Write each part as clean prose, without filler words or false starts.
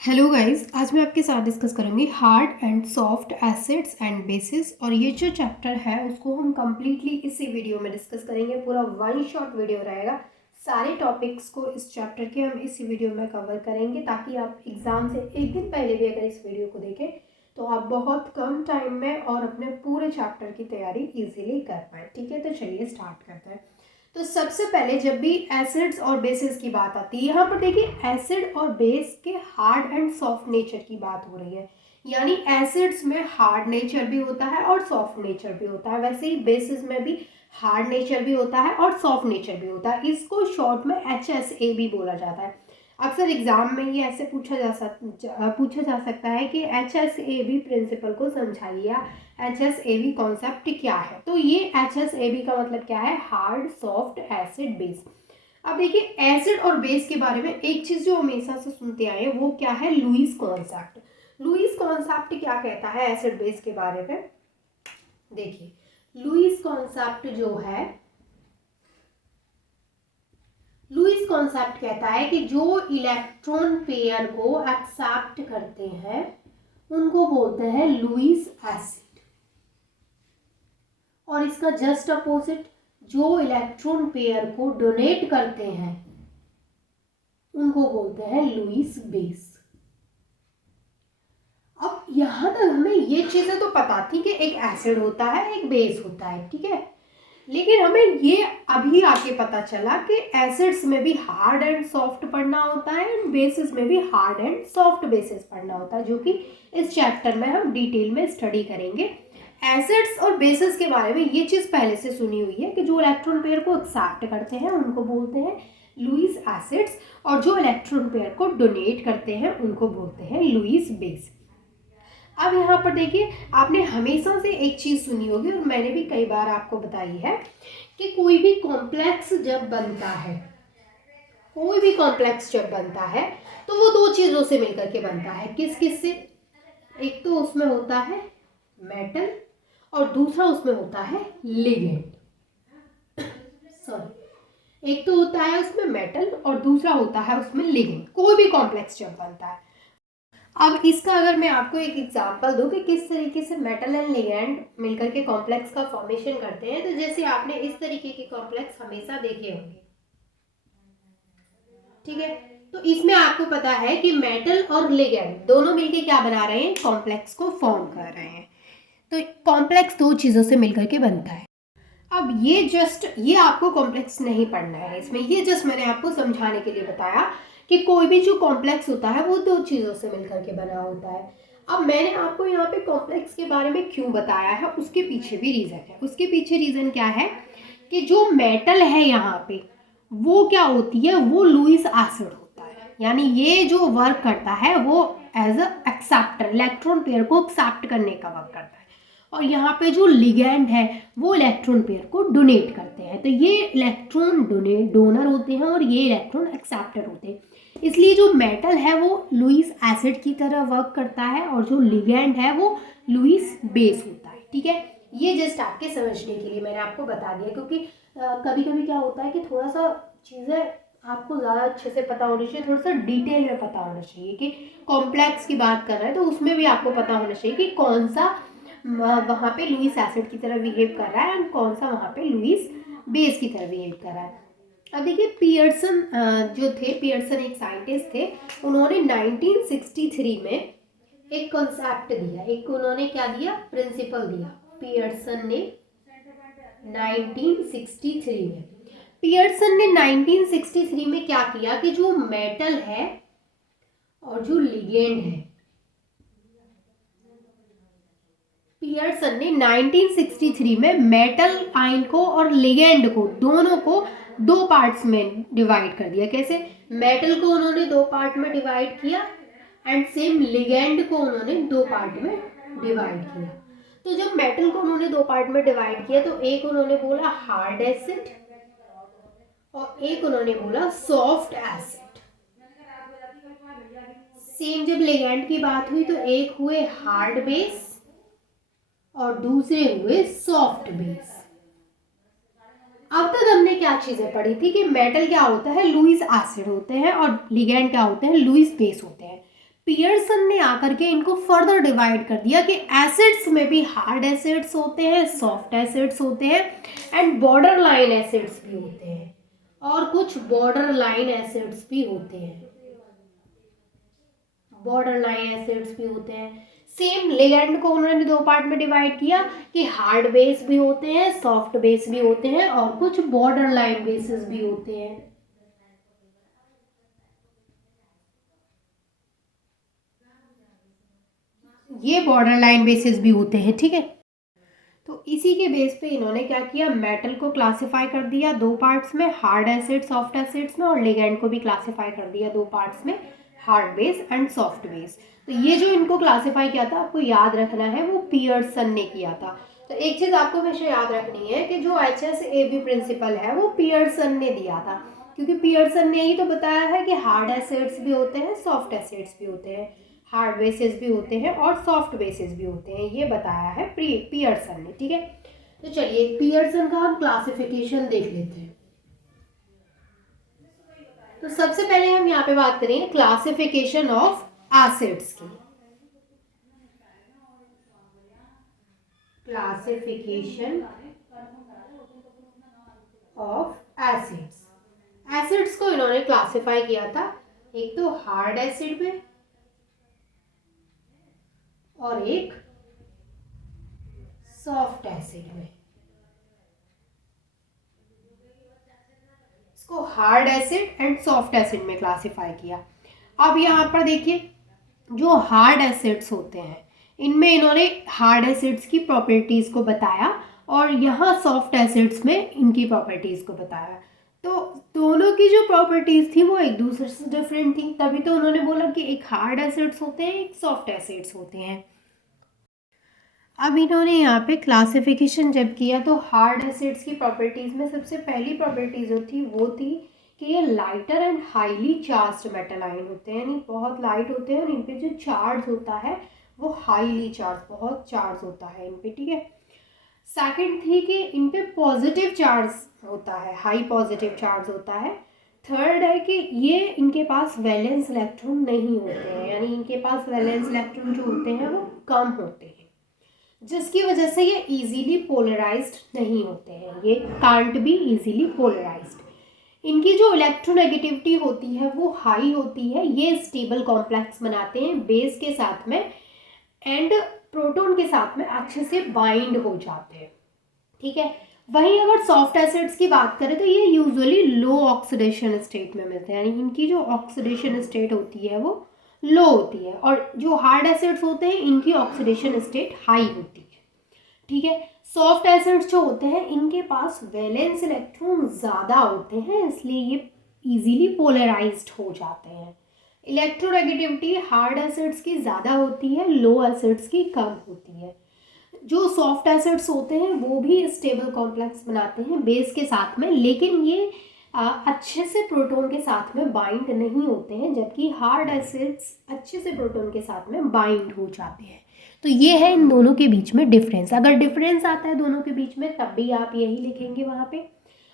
Hello guys, आज मैं आपके साथ डिस्कस करूंगी hard and soft acids and bases. और ये जो चैप्टर है उसको हम कम्प्लीटली इसी वीडियो में डिस्कस करेंगे। पूरा वन शॉट वीडियो रहेगा। सारे टॉपिक्स को इस चैप्टर के हम इसी वीडियो में कवर करेंगे ताकि आप एग्ज़ाम से एक दिन पहले भी अगर इस वीडियो को देखें तो आप बहुत कम टाइम में और अपने पूरे चैप्टर की तैयारी ईजिली कर पाए। ठीक है, तो चलिए स्टार्ट करते हैं। तो सबसे पहले जब भी एसिड्स और बेसिस की बात आती है, यहाँ पर देखिए एसिड और बेस के हार्ड एंड सॉफ्ट नेचर की बात हो रही है। यानी एसिड्स में हार्ड नेचर भी होता है और सॉफ्ट नेचर भी होता है, वैसे ही बेसिस में भी हार्ड नेचर भी होता है और सॉफ्ट नेचर भी होता है। इसको शॉर्ट में HSA भी बोला जाता है। अक्सर एग्जाम में ये ऐसे पूछा जा सकता है कि HSAB प्रिंसिपल को समझाइए या HSAB कॉन्सेप्ट क्या है। तो ये HSAB का मतलब क्या है? Hard soft acid base. अब देखिए एसिड और बेस के बारे में एक चीज जो हमेशा से सुनते आए हैं वो क्या है? Lewis concept. लुईस कॉन्सेप्ट क्या कहता है एसिड बेस के बारे में? देखिए लुईस कॉन्सेप्ट जो है, लुईस कॉन्सेप्ट कहता है कि जो इलेक्ट्रॉन पेयर को एक्सेप्ट करते हैं उनको बोलते हैं लुईस एसिड, और इसका जस्ट अपोजिट जो इलेक्ट्रॉन पेयर को डोनेट करते हैं उनको बोलते हैं लुईस बेस। अब यहां तक हमें ये चीजें तो पता थी कि एक एसिड होता है एक बेस होता है, ठीक है, लेकिन हमें ये अभी आके पता चला कि एसिड्स में भी हार्ड एंड सॉफ्ट पढ़ना होता है एंड बेसिस में भी हार्ड एंड सॉफ्ट बेसिस पढ़ना होता है, जो कि इस चैप्टर में हम डिटेल में स्टडी करेंगे। एसिड्स और बेसिस के बारे में ये चीज़ पहले से सुनी हुई है कि जो इलेक्ट्रॉन पेयर को एक्सेप्ट करते हैं उनको बोलते हैं लुईस एसिड्स, और जो इलेक्ट्रॉन पेयर को डोनेट करते हैं उनको बोलते हैं लुईस बेस। अब यहाँ पर देखिए आपने हमेशा से एक चीज़ सुनी होगी और मैंने भी कई बार आपको बताई है कि कोई भी कॉम्प्लेक्स जब बनता है, कोई भी कॉम्प्लेक्स जब बनता है तो वो दो चीज़ों से मिलकर के बनता है। किस किस से? एक तो उसमें होता है मेटल और दूसरा उसमें होता है लिगेंड। सॉरी, एक तो होता है उसमें मेटल और दूसरा होता है उसमें लिगेंड, कोई भी कॉम्प्लेक्स जब बनता है। अब इसका अगर मैं आपको एक एग्जांपल दूं कि किस तरीके से मेटल एंड लिगेंड मिलकर के कॉम्प्लेक्स का फॉर्मेशन करते हैं, तो जैसे आपने इस तरीके के कॉम्प्लेक्स हमेशा देखे होंगे, ठीक है, तो इसमें आपको पता है कि मेटल और लिगेंड दोनों मिलकर क्या बना रहे हैं? कॉम्प्लेक्स को फॉर्म कर रहे हैं। तो कॉम्प्लेक्स दो चीजों से मिलकर के बनता है। अब ये आपको कॉम्प्लेक्स नहीं पढ़ना है इसमें, ये जस्ट मैंने आपको समझाने के लिए बताया कि कोई भी जो कॉम्प्लेक्स होता है वो दो चीज़ों से मिलकर के बना होता है। अब मैंने आपको यहाँ पे कॉम्प्लेक्स के बारे में क्यों बताया है उसके पीछे भी रीज़न है। उसके पीछे रीज़न क्या है कि जो मेटल है यहाँ पे वो क्या होती है? वो लुईस एसिड होता है। यानी ये जो वर्क करता है वो as a acceptor, electron pair को एक्सेप्ट करने का वर्क करता है, और यहाँ पे जो लिगेंड है वो इलेक्ट्रॉन पेयर को डोनेट करते हैं। तो ये इलेक्ट्रॉन डोनर होते हैं और ये इलेक्ट्रॉन एक्सेप्टर होते हैं। इसलिए जो मेटल है वो लुईस एसिड की तरह वर्क करता है और जो लिगेंड है वो लुईस बेस होता है। ठीक है, ये जस्ट आपके समझने के लिए मैंने आपको बता दिया, क्योंकि कभी कभी क्या होता है कि थोड़ा सा चीज़ें आपको ज़्यादा अच्छे से पता होनी चाहिए, थोड़ा सा डिटेल में पता होना चाहिए कि कॉम्प्लेक्स की बात कर रहे हैं तो उसमें भी आपको पता होना चाहिए कि कौन सा वहाँ पे लुईस एसिड की तरह बिहेव कर रहा है एंड कौन सा वहाँ पे लुईस बेस की तरह बिहेव कर रहा है। अब देखिए पियर्सन जो थे, पियर्सन एक साइंटिस्ट थे, उन्होंने 1963 में एक कॉन्सेप्ट दिया, एक उन्होंने क्या दिया? प्रिंसिपल दिया। पियर्सन ने 1963 में, पियर्सन ने 1963 में क्या किया कि जो मेटल है और जो लिगेंड है, पियर्सन ने 1963 में मेटल आयन को और लिगेंड को दोनों को दो पार्ट्स में डिवाइड कर दिया। कैसे? मेटल को उन्होंने दो पार्ट में डिवाइड किया एंड सेम लिगेंड को उन्होंने दो पार्ट में डिवाइड किया। तो जब मेटल को उन्होंने दो पार्ट में डिवाइड किया तो एक उन्होंने बोला हार्ड एसिड और एक उन्होंने बोला सॉफ्ट एसिड। सेम जब लिगेंड की बात हुई तो एक हुए हार्ड बेस और दूसरे हुए सॉफ्ट बेस। अब तक हमने क्या चीजें पढ़ी थी कि मेटल क्या होता है? लुईस एसिड होते हैं और लिगेंड क्या होते हैं? लुईस बेस होते हैं। पियर्सन ने आकर के इनको फर्दर डिवाइड कर दिया कि एसिड्स में भी हार्ड एसिड्स होते हैं, सॉफ्ट एसिड्स होते हैं एंड बॉर्डर लाइन एसिड्स भी होते हैं, और कुछ बॉर्डर लाइन एसिड्स भी होते हैं, बॉर्डर लाइन एसिड्स भी होते हैं। सेम लिगेंड को उन्होंने दो पार्ट में डिवाइड किया कि हार्ड बेस भी होते हैं, सॉफ्ट बेस भी होते हैं, और कुछ बॉर्डर लाइन बेसिस भी होते हैं। ये बॉर्डर लाइन बेसिस भी होते हैं, ठीक है। तो इसी के बेस पे इन्होंने क्या किया, मेटल को क्लासिफाई कर दिया दो पार्ट्स में, हार्ड एसिड सॉफ्ट एसिड्स में, और लिगेंड को भी क्लासिफाई कर दिया दो पार्ट्स में, hard base and soft base. तो ये जो इनको क्लासिफाई किया था, आपको याद रखना है, वो पियर्सन ने किया था। तो एक चीज़ आपको हमेशा याद रखनी है कि जो HSAB प्रिंसिपल है वो पियर्सन ने दिया था, क्योंकि पियर्सन ने ही तो बताया है कि हार्ड एसिड्स भी होते हैं, सॉफ्ट एसिड्स भी होते हैं, हार्ड बेसिस भी होते हैं और सॉफ्ट बेसिस भी होते हैं, ये बताया है पियर्सन ने, ठीक है। तो चलिए पियर्सन का हम क्लासिफिकेशन देख लेते हैं। तो सबसे पहले हम यहाँ पे बात करेंगे क्लासिफिकेशन ऑफ एसिड्स की। क्लासिफिकेशन ऑफ एसिड्स, एसिड्स को इन्होंने क्लासिफाई किया था एक तो हार्ड एसिड में और एक सॉफ्ट एसिड में। इसको hard acid and soft acid में क्लासिफाई किया। अब यहाँ पर देखिए जो हार्ड एसिड्स होते हैं इनमें इन्होंने हार्ड एसिड्स की प्रॉपर्टीज़ को बताया, और यहाँ सॉफ्ट एसिड्स में इनकी प्रॉपर्टीज़ को बताया। तो दोनों की जो प्रॉपर्टीज़ थी वो एक दूसरे से डिफरेंट थी, तभी तो उन्होंने बोला कि एक हार्ड एसिड्स होते हैं, एक सॉफ्ट एसिड्स होते हैं। अब इन्होंने यहाँ पे क्लासिफिकेशन जब किया तो हार्ड एसिड्स की प्रॉपर्टीज़ में सबसे पहली प्रॉपर्टी जो थी वो थी कि ये lighter and highly charged metal ion होते हैं, यानी बहुत लाइट होते हैं और इन पे जो चार्ज होता है वो हाईली चार्ज, बहुत चार्ज होता है इन पे, ठीक है। सेकंड थी कि इन पे पॉजिटिव चार्ज होता है, हाई पॉजिटिव चार्ज होता है। थर्ड है कि ये इनके पास वैलेंस इलेक्ट्रॉन नहीं होते हैं, यानी इनके पास वैलेंस इलेक्ट्रॉन जो होते हैं वो कम होते हैं, जिसकी वजह से ये इजीली पोलराइज्ड नहीं होते हैं, ये कांट बी इजीली पोलराइज्ड। इनकी जो इलेक्ट्रोनेगेटिविटी होती है वो हाई होती है, ये स्टेबल कॉम्प्लेक्स बनाते हैं बेस के साथ में एंड प्रोटॉन के साथ में अच्छे से बाइंड हो जाते हैं, ठीक है। वहीं अगर सॉफ्ट एसिड्स की बात करें तो ये यूजुअली लो ऑक्सीडेशन स्टेट में मिलते हैं, यानी इनकी जो ऑक्सीडेशन स्टेट होती है वो लो होती है, और जो हार्ड एसिड्स होते हैं इनकी ऑक्सीडेशन स्टेट हाई होती है, ठीक है। सॉफ्ट एसिड्स जो होते हैं इनके पास वैलेंस इलेक्ट्रॉन ज़्यादा होते हैं, इसलिए ये इजीली पोलराइज्ड हो जाते हैं। इलेक्ट्रोनेगेटिविटी हार्ड एसिड्स की ज़्यादा होती है, लो एसिड्स की कम होती है। जो सॉफ्ट एसिड्स होते हैं वो भी स्टेबल कॉम्प्लेक्स बनाते हैं बेस के साथ में, लेकिन ये अच्छे से प्रोटॉन के साथ में बाइंड नहीं होते हैं, जबकि हार्ड एसिड्स अच्छे से प्रोटॉन के साथ में बाइंड हो जाते हैं। तो ये है इन दोनों के बीच में डिफरेंस। अगर डिफरेंस आता है दोनों के बीच में तब भी आप यही लिखेंगे वहाँ पे।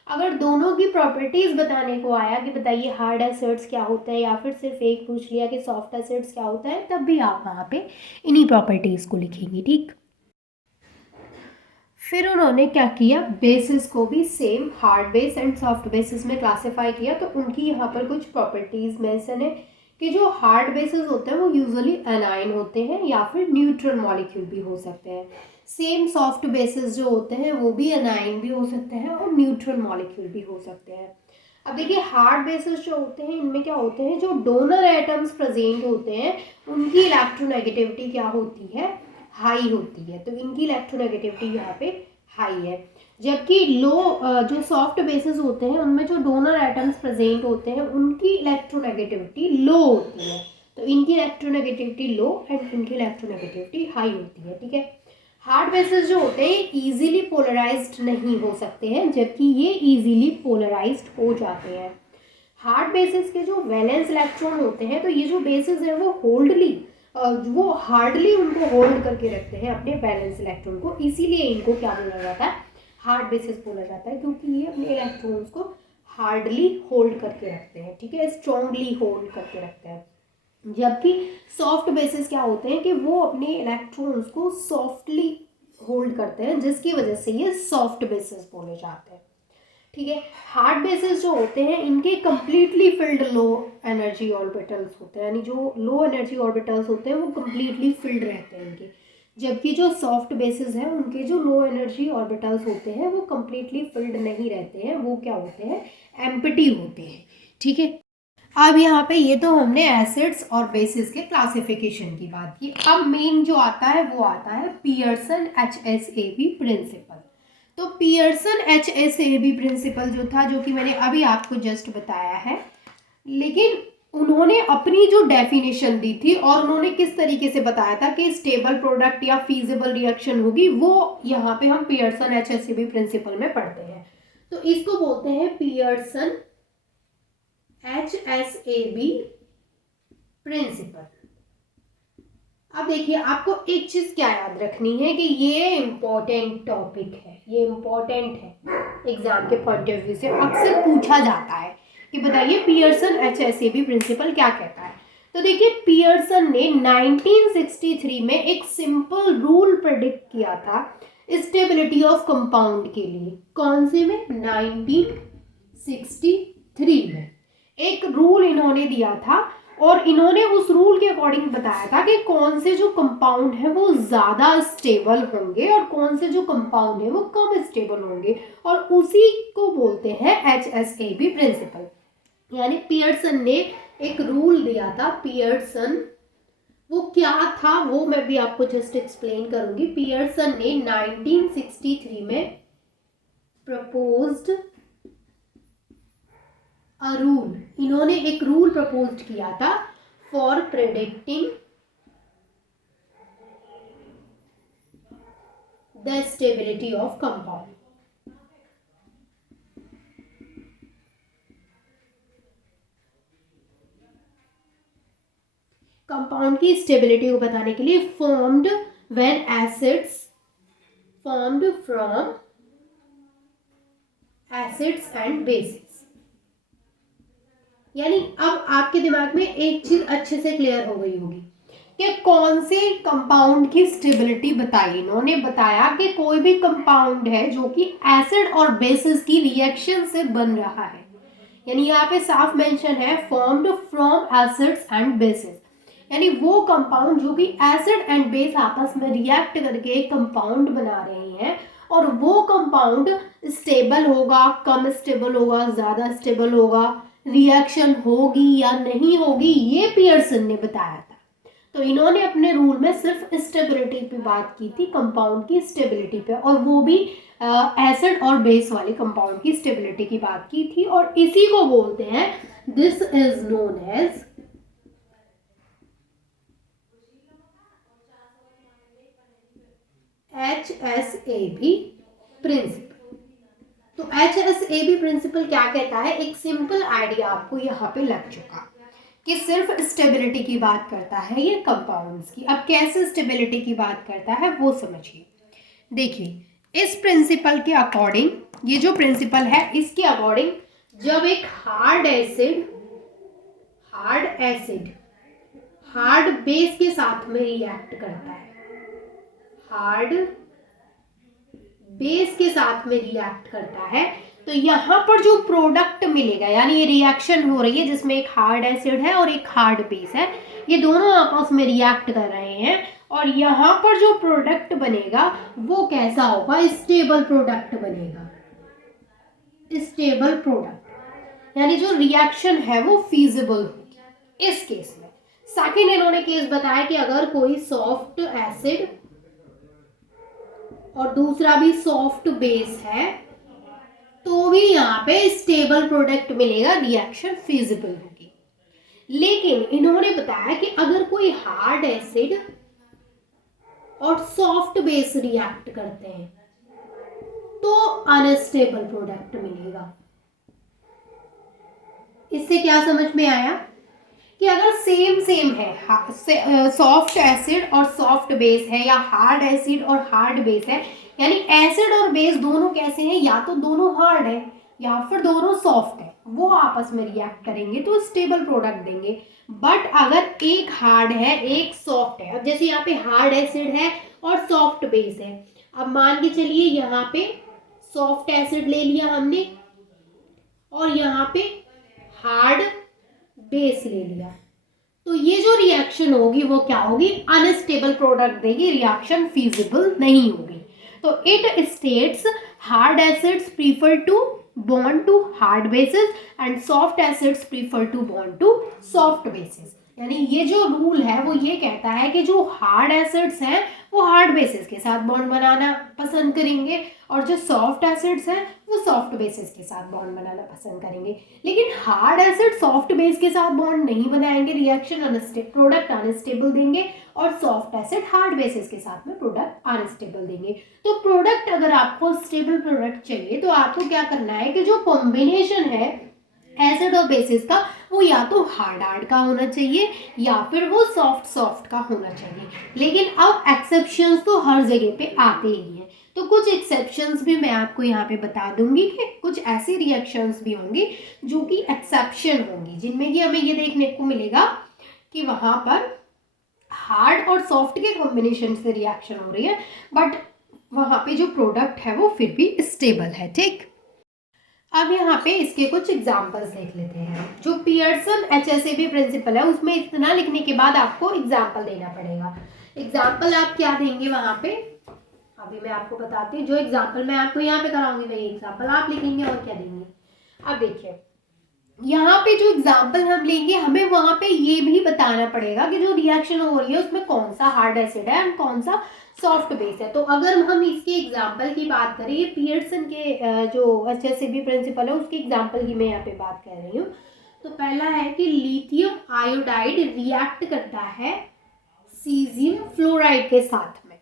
अगर दोनों की प्रॉपर्टीज़ बताने को आया कि बताइए हार्ड एसिड्स क्या होता है, या फिर सिर्फ एक पूछ लिया कि सॉफ्ट एसिड्स क्या होता है, तब भी आप वहाँ पे इन्हीं प्रॉपर्टीज़ को लिखेंगे, ठीक। फिर उन्होंने क्या किया, बेसिस को भी same hard base and soft basis में क्लासिफाई किया। तो उनकी यहाँ पर कुछ प्रॉपर्टीज़ मेंशन है कि जो हार्ड बेसिस होते हैं वो यूजुअली एनाइन होते हैं या फिर न्यूट्रल मॉलिक्यूल भी हो सकते हैं। सेम सॉफ्ट बेसिस जो होते हैं वो भी एनाइन भी हो सकते हैं और न्यूट्रल मॉलिक्यूल भी हो सकते हैं। अब देखिए हार्ड बेसिस जो होते हैं इनमें क्या होते हैं, जो डोनर एटम्स प्रेजेंट होते हैं उनकी इलेक्ट्रोनेगेटिविटी क्या होती है, हाई होती है। तो इनकी इलेक्ट्रोनेगेटिविटी यहाँ पे हाई है, जबकि जो सॉफ्ट बेसिस होते हैं उनमें जो डोनर एटम्स प्रेजेंट होते हैं उनकी इलेक्ट्रोनेगेटिविटी लो होती है। तो इनकी इलेक्ट्रोनेगेटिविटी लो एंड इनकी इलेक्ट्रोनेगेटिविटी हाई होती है, ठीक है। हार्ड बेसिस जो होते हैं इजीली पोलराइज्ड नहीं हो सकते हैं, जबकि ये इजीली पोलराइज्ड हो जाते हैं। हार्ड बेसिस के जो वैलेंस इलेक्ट्रॉन होते हैं, तो ये जो बेसिस है वो हार्डली उनको होल्ड करके रखते हैं अपने वैलेंस इलेक्ट्रॉन को, इसीलिए इनको क्या बोला जाता है, हार्ड बेसिस बोला जाता है, क्योंकि ये अपने इलेक्ट्रॉन्स को हार्डली होल्ड करके रखते हैं, ठीक है, स्ट्रॉन्गली होल्ड करके रखते हैं। जबकि सॉफ्ट बेसिस क्या होते हैं कि वो अपने इलेक्ट्रॉन्स को सॉफ्टली होल्ड करते हैं, जिसकी वजह से ये सॉफ्ट बेसिस बोले जाते हैं। ठीक है। हार्ड बेसिस जो होते हैं इनके completely filled low energy orbitals होते हैं, यानी जो लो एनर्जी ऑर्बिटल्स होते हैं वो कंप्लीटली फिल्ड रहते हैं इनके। जबकि जो सॉफ्ट बेसिस हैं उनके जो लो एनर्जी ऑर्बिटल्स होते हैं वो कंप्लीटली फिल्ड नहीं रहते हैं, वो क्या होते हैं, एम्प्टी होते हैं। ठीक है। अब यहाँ पे ये तो हमने एसिड्स और बेसिस के क्लासिफिकेशन की बात की। अब मेन जो आता है वो आता है पियर्सन HSAB प्रिंसिपल। तो पियर्सन HSAB प्रिंसिपल जो था, जो कि मैंने अभी आपको जस्ट बताया है, लेकिन उन्होंने अपनी जो डेफिनेशन दी थी और उन्होंने किस तरीके से बताया था कि स्टेबल प्रोडक्ट या फीजिबल रिएक्शन होगी, वो यहाँ पे हम पियर्सन HSAB प्रिंसिपल में पढ़ते हैं। तो इसको बोलते हैं पियर्सन HSAB प्रिंसिपल। अब देखिए, आपको एक चीज क्या याद रखनी है कि ये इम्पोर्टेंट टॉपिक है, ये इम्पोर्टेंट है एग्जाम के पॉइंट ऑफ व्यू से, अक्सर पूछा जाता है कि बताइए पियर्सन HSAB प्रिंसिपल क्या कहता है। तो देखिए, पियर्सन ने 1963 में एक सिंपल रूल प्रेडिक्ट किया था स्टेबिलिटी ऑफ कंपाउंड के लिए। कौन से में? 1963 में एक रूल इन्होंने दिया था और इन्होंने उस रूल के अकॉर्डिंग बताया था कि कौन से जो कंपाउंड है वो ज़्यादा स्टेबल होंगे और कौन से जो कंपाउंड है वो कम स्टेबल होंगे, और उसी को बोलते हैं HSAB प्रिंसिपल। यानी पियर्सन ने एक रूल दिया था। पियर्सन, वो क्या था वो मैं भी आपको जस्ट एक्सप्लेन करूंगी। पियर्सन ने 1963 में प्रपोज्ड रूल, इन्होंने एक रूल प्रपोज किया था for predicting the stability of compound. Compound की स्टेबिलिटी को बताने के लिए formed when acids formed from acids and bases. यानी अब आपके दिमाग में एक चीज अच्छे से क्लियर हो गई होगी कि कौन से कंपाउंड की स्टेबिलिटी बताई। इन्होंने बताया कि कोई भी कंपाउंड है जो कि एसिड और बेसिस की रिएक्शन से बन रहा है, यानी यहाँ पे साफ मेंशन है formed from acids and bases, यानी वो कंपाउंड जो कि एसिड एंड बेस आपस में रिएक्ट करके एक कंपाउंड बना रहे हैं, और वो कंपाउंड स्टेबल होगा, कम स्टेबल होगा, ज़्यादा स्टेबल होगा, रिएक्शन होगी या नहीं होगी, ये पियर्सन ने बताया था। तो इन्होंने अपने रूल में सिर्फ स्टेबिलिटी पे बात की थी, कंपाउंड की स्टेबिलिटी पे, और वो भी एसिड और बेस वाले कंपाउंड की स्टेबिलिटी की बात की थी, और इसी को बोलते हैं, this is known as HSAB principle. तो HSAB प्रिंसिपल क्या कहता है, एक सिंपल आइडिया आपको यहाँ पे लग चुका कि सिर्फ स्टेबिलिटी की बात करता है ये कंपाउंड्स की। अब कैसे स्टेबिलिटी की बात करता है वो समझिए। देखिए, इस प्रिंसिपल के अकॉर्डिंग, ये जो प्रिंसिपल है इसके अकॉर्डिंग, जब एक हार्ड एसिड हार्ड बेस के साथ में रिएक्ट करता है, हार्ड बेस के साथ में रिएक्ट करता है, तो यहाँ पर जो प्रोडक्ट मिलेगा, यानी ये रिएक्शन हो रही है जिसमें एक हार्ड एसिड है और एक हार्ड बेस है, ये दोनों आपस में रिएक्ट कर रहे हैं, और यहाँ पर जो प्रोडक्ट बनेगा वो कैसा होगा, स्टेबल प्रोडक्ट बनेगा, स्टेबल प्रोडक्ट, यानी जो रिएक्शन है वो फीजिबल होगी इस केस में। सेकंड इन्होंने केस बताया कि अगर कोई सॉफ्ट एसिड और दूसरा भी सॉफ्ट बेस है तो भी यहाँ पे स्टेबल प्रोडक्ट मिलेगा, रिएक्शन फिजिबल होगी। लेकिन इन्होंने बताया कि अगर कोई हार्ड एसिड और सॉफ्ट बेस रिएक्ट करते हैं तो अनस्टेबल प्रोडक्ट मिलेगा। इससे क्या समझ में आया कि अगर सेम है, सॉफ्ट एसिड और सॉफ्ट बेस है, या हार्ड एसिड और हार्ड बेस है, यानी एसिड और बेस दोनों कैसे हैं, या तो दोनों हार्ड है या फिर दोनों सॉफ्ट है, वो आपस में रिएक्ट करेंगे तो स्टेबल प्रोडक्ट देंगे। बट अगर एक हार्ड है एक सॉफ्ट है, अब जैसे यहाँ पे हार्ड एसिड है और सॉफ्ट बेस है, अब मान के चलिए यहाँ पे सॉफ्ट एसिड ले लिया हमने और यहाँ पे हार्ड बेस ले लिया, तो ये जो रिएक्शन होगी वो क्या होगी, अनस्टेबल प्रोडक्ट देगी, रिएक्शन फीजिबल नहीं होगी। तो it states hard acids prefer to bond to hard bases and soft acids prefer to bond to soft bases. यानी ये जो रूल है वो ये कहता है कि जो हार्ड एसिड्स हैं वो हार्ड बेसिस के साथ बॉन्ड बनाना पसंद करेंगे और जो सॉफ्ट एसिड्स हैं वो सॉफ्ट बेसिस के साथ बॉन्ड बनाना पसंद करेंगे। लेकिन हार्ड एसिड सॉफ्ट बेस के साथ बॉन्ड नहीं बनाएंगे, रिएक्शन प्रोडक्ट अनस्टेबल देंगे, और सॉफ्ट एसिड हार्ड बेसिस के साथ में प्रोडक्ट अनस्टेबल देंगे। तो प्रोडक्ट अगर आपको स्टेबल प्रोडक्ट चाहिए तो आपको क्या करना है कि जो कॉम्बिनेशन है एसिड और बेसिस का वो या तो हार्ड हार्ड का होना चाहिए या फिर वो सॉफ्ट सॉफ्ट का होना चाहिए। लेकिन अब एक्सेप्शंस तो हर जगह पे आते ही हैं, तो कुछ एक्सेप्शंस भी मैं आपको यहाँ पे बता दूंगी कि कुछ ऐसी रिएक्शंस भी होंगी जो कि एक्सेप्शन होंगी, जिनमें कि हमें ये देखने को मिलेगा कि वहाँ पर हार्ड और सॉफ्ट के कॉम्बिनेशन से रिएक्शन हो रही है, बट वहाँ पे जो प्रोडक्ट है वो फिर भी स्टेबल है। ठीक, अब यहाँ पे इसके कुछ एग्जाम्पल्स देख लेते हैं। जो पियर्सन HACCP प्रिंसिपल है उसमें इतना लिखने के बाद आपको एग्जाम्पल देना पड़ेगा। एग्जाम्पल आप क्या देंगे वहाँ पे, अभी मैं आपको बताती हूँ। जो एग्जाम्पल मैं आपको यहाँ पे कराऊंगी वही एग्जाम्पल आप लिखेंगे और क्या देंगे। अब देखिए यहाँ पे जो एग्जाम्पल हम लेंगे हमें वहाँ पे ये भी बताना पड़ेगा कि जो रिएक्शन हो रही है उसमें कौन सा हार्ड एसिड है और कौन सा सॉफ्ट बेस है। तो अगर हम इसके एग्जाम्पल की बात करें, ये पियर्सन के जो HACCP प्रिंसिपल है उसके एग्जाम्पल की मैं यहाँ पे बात कर रही हूँ। तो पहला है कि लिथियम आयोडाइड रिएक्ट करता है सीजियम फ्लोराइड के साथ में,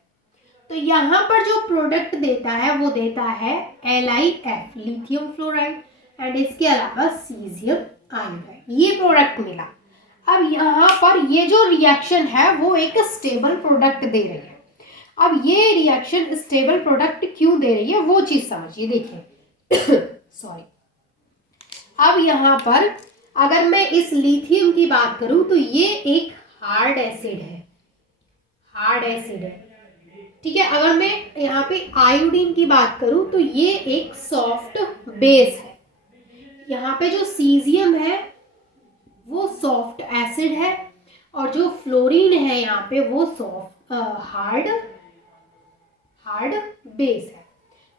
तो यहाँ पर जो प्रोडक्ट देता है वो देता है LiF लिथियम फ्लोराइड एंड इसके अलावा सीजियम आयोडाइड, ये प्रोडक्ट मिला। अब यहाँ पर ये जो रिएक्शन है वो एक स्टेबल प्रोडक्ट दे रही है। अब ये रिएक्शन स्टेबल प्रोडक्ट क्यों दे रही है वो चीज समझिए। देखिए सॉरी, अब यहाँ पर अगर मैं इस लिथियम की बात करूं तो ये एक हार्ड एसिड है, हार्ड एसिड है, ठीक है। अगर मैं यहाँ पे आयोडीन की बात करूं तो ये एक सॉफ्ट बेस है। यहाँ पे जो सीजियम है वो सॉफ्ट एसिड है और जो फ्लोरीन है यहाँ पे वो सॉफ्ट हार्ड बेस है।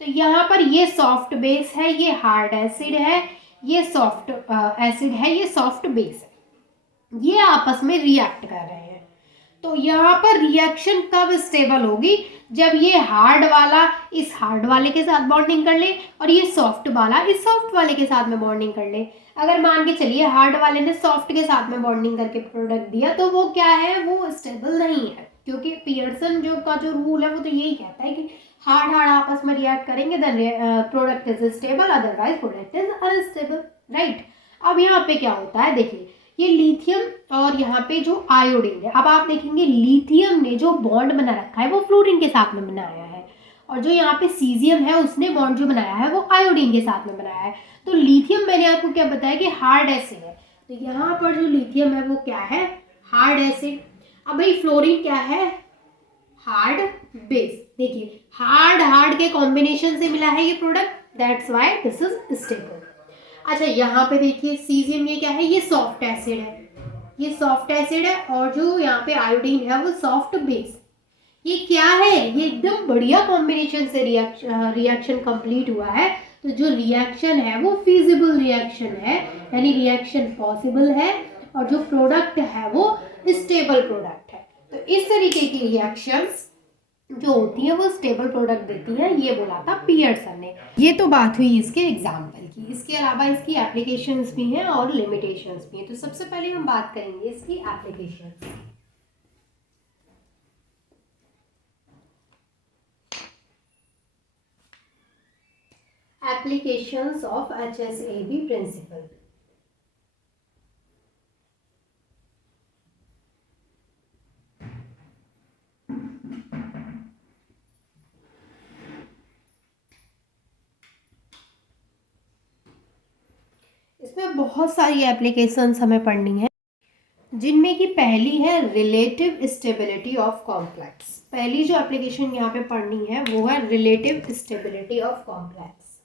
तो यहाँ पर ये सॉफ्ट बेस है, ये हार्ड एसिड है, ये सॉफ्ट एसिड है, ये सॉफ्ट बेस है, ये आपस में रिएक्ट कर रहे हैं। तो यहाँ पर रिएक्शन कब स्टेबल होगी, जब ये हार्ड वाला इस हार्ड वाले के साथ बॉन्डिंग कर ले और ये सॉफ्ट वाला इस सॉफ्ट वाले के साथ में बॉन्डिंग कर ले। अगर मान के चलिए हार्ड वाले ने सॉफ्ट के साथ में बॉन्डिंग करके प्रोडक्ट दिया तो वो क्या है, वो स्टेबल नहीं है, क्योंकि पियर्सन जो रूल है वो तो यही कहता है कि हार्ड हार्ड आपस में रिएक्ट करेंगे then product is stable, otherwise product is unstable, right. अब यहाँ पे क्या होता है, देखिए ये लिथियम और यहाँ पे जो आयोडीन है, अब आप देखेंगे लिथियम ने जो बॉन्ड बना रखा है वो फ्लोरीन के साथ में बनाया है और जो यहाँ पे सीजियम है उसने बॉन्ड जो बनाया है वो आयोडीन के साथ में बनाया है। तो लिथियम मैंने आपको क्या बताया कि हार्ड एसिड है, तो यहाँ पर जो लिथियम है वो क्या है, हार्ड एसिड। अब भाई फ्लोरीन क्या है, हार्ड बेस। देखिए हार्ड हार्ड के कॉम्बिनेशन से मिला है ये product, that's why this is stable. अच्छा यहाँ पे देखिए सीजियम ये क्या है, ये सॉफ्ट एसिड है, ये सॉफ्ट एसिड है और जो यहाँ पे आयोडीन है वो सॉफ्ट बेस। ये क्या है, ये एकदम बढ़िया कॉम्बिनेशन से रिएक्शन कंप्लीट हुआ है। तो जो रिएक्शन है वो फिजिबल रिएक्शन है, यानी रिएक्शन पॉसिबल है और जो प्रोडक्ट है वो स्टेबल प्रोडक्ट है। तो इस तरीके की रिएक्शंस जो होती है वो स्टेबल प्रोडक्ट देती है, ये बोला था पियर्सन ने। ये तो बात हुई इसके एग्जाम्पल की, इसके अलावा इसकी एप्लीकेशंस भी हैं और लिमिटेशंस भी हैं। तो सबसे पहले हम बात करेंगे इसकी applications. Applications of HACCP principle. इसमें बहुत सारी एप्लीकेशंस हमें पढ़नी है, पहली है रिलेटिव स्टेबिलिटी ऑफ कॉम्प्लेक्स। पहली जो एप्लीकेशन यहाँ पे पढ़नी है वो है रिलेटिव स्टेबिलिटी ऑफ कॉम्प्लेक्स।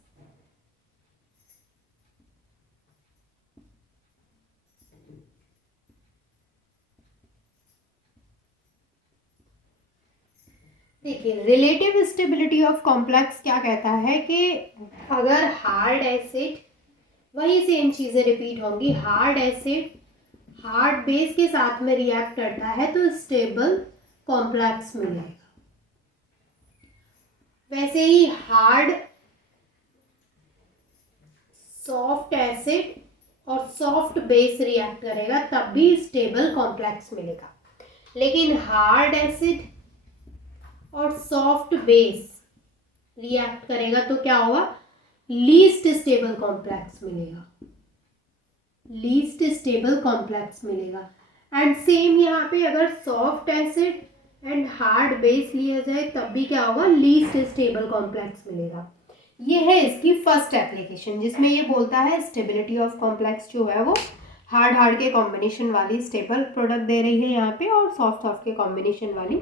देखिए, रिलेटिव स्टेबिलिटी ऑफ कॉम्प्लेक्स क्या कहता है कि अगर हार्ड एसिड, वही सेम चीज़ें रिपीट होंगी, हार्ड एसिड हार्ड बेस के साथ में रिएक्ट करता है तो स्टेबल कॉम्प्लेक्स मिलेगा। वैसे ही हार्ड सॉफ्ट एसिड और सॉफ्ट बेस रिएक्ट करेगा तब भी स्टेबल कॉम्प्लेक्स मिलेगा। लेकिन हार्ड एसिड और सॉफ्ट बेस रिएक्ट करेगा तो क्या होगा, लीस्ट स्टेबल कॉम्प्लेक्स मिलेगा, लीस्ट स्टेबल कॉम्प्लेक्स मिलेगा। एंड सेम यहाँ पे अगर soft acid and hard base लिया जाए तब भी क्या होगा, लीस्ट स्टेबल कॉम्प्लेक्स मिलेगा। ये है इसकी फर्स्ट एप्लीकेशन जिसमें ये बोलता है स्टेबिलिटी ऑफ कॉम्प्लेक्स जो है वो हार्ड के कॉम्बिनेशन वाली स्टेबल प्रोडक्ट दे रही है यहाँ पे, और सॉफ्ट के कॉम्बिनेशन वाली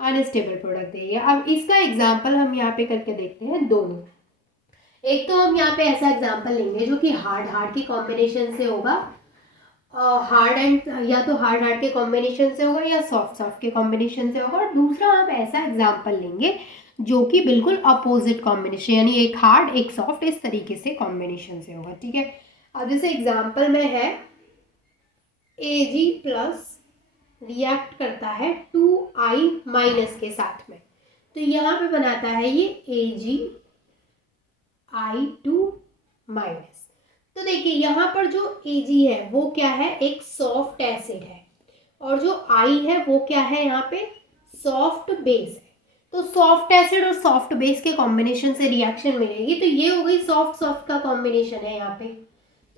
अनस्टेबल प्रोडक्ट दे रही है। अब इसका एग्जाम्पल हम यहाँ पे करके देखते हैं दोनों। एक तो हम यहाँ पे ऐसा एग्जाम्पल लेंगे जो कि हार्ड की कॉम्बिनेशन से होगा, हार्ड एंड या तो हार्ड के कॉम्बिनेशन से होगा या सॉफ्ट के कॉम्बिनेशन से होगा। और दूसरा हम ऐसा एग्जाम्पल लेंगे जो कि बिल्कुल अपोजिट कॉम्बिनेशन, यानी एक हार्ड एक सॉफ्ट, इस तरीके से कॉम्बिनेशन से होगा। ठीक है, अब जैसे एग्जाम्पल में है Ag+ रिएक्ट करता है 2I- के साथ में, तो यहाँ पे बनाता है ये AgI2-। तो देखिए यहाँ पर जो Ag है वो क्या है, एक सॉफ्ट एसिड है, और जो I है वो क्या है, यहाँ पे सॉफ्ट बेस है। तो सॉफ्ट एसिड और सॉफ्ट बेस के कॉम्बिनेशन से रिएक्शन मिलेगी, तो ये हो गई सॉफ्ट का कॉम्बिनेशन है यहाँ पे।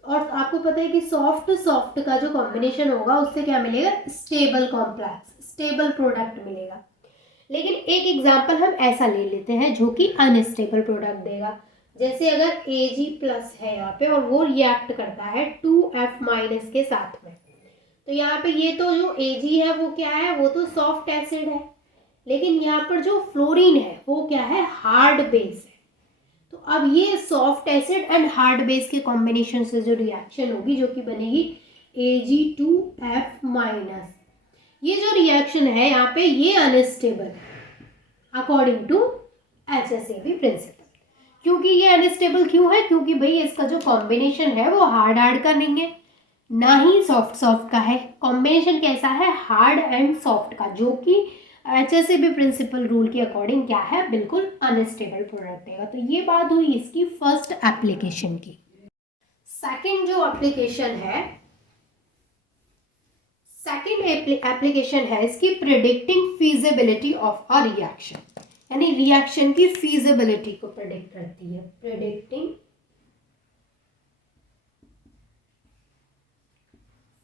और आपको पता है कि सॉफ्ट का जो कॉम्बिनेशन होगा उससे क्या मिलेगा, स्टेबल कॉम्प्लेक्स, स्टेबल प्रोडक्ट मिलेगा। लेकिन एक एग्जांपल हम ऐसा ले लेते हैं जो कि अनस्टेबल प्रोडक्ट देगा। जैसे अगर Ag+ है यहाँ पे और वो रिएक्ट करता है 2F- के साथ में, तो यहाँ पे ये तो जो Ag है वो क्या है, वो तो सॉफ्ट एसिड है, लेकिन यहाँ पर जो फ्लोरीन है वो क्या है, हार्ड बेस है। तो अब ये soft acid and hard base के कॉम्बिनेशन से जो रिएक्शन होगी जो कि बनेगी Ag2F-। ये जो रिएक्शन है यहाँ पे ये unstable according to HSAB principle. क्योंकि ये अनस्टेबल क्यों है, क्योंकि भाई इसका जो कॉम्बिनेशन है वो हार्ड का नहीं है, ना ही सॉफ्ट का है। कॉम्बिनेशन कैसा है, हार्ड एंड सॉफ्ट का, जो कि HSAB प्रिंसिपल रूल के अकॉर्डिंग क्या है, बिल्कुल अनस्टेबल प्रोडक्ट देगा। तो ये बात हुई इसकी फर्स्ट एप्लीकेशन की। सेकंड जो एप्लीकेशन है इसकी predicting feasibility of a reaction, यानी रिएक्शन की फीजिबिलिटी को प्रिडिक्ट करती है, predicting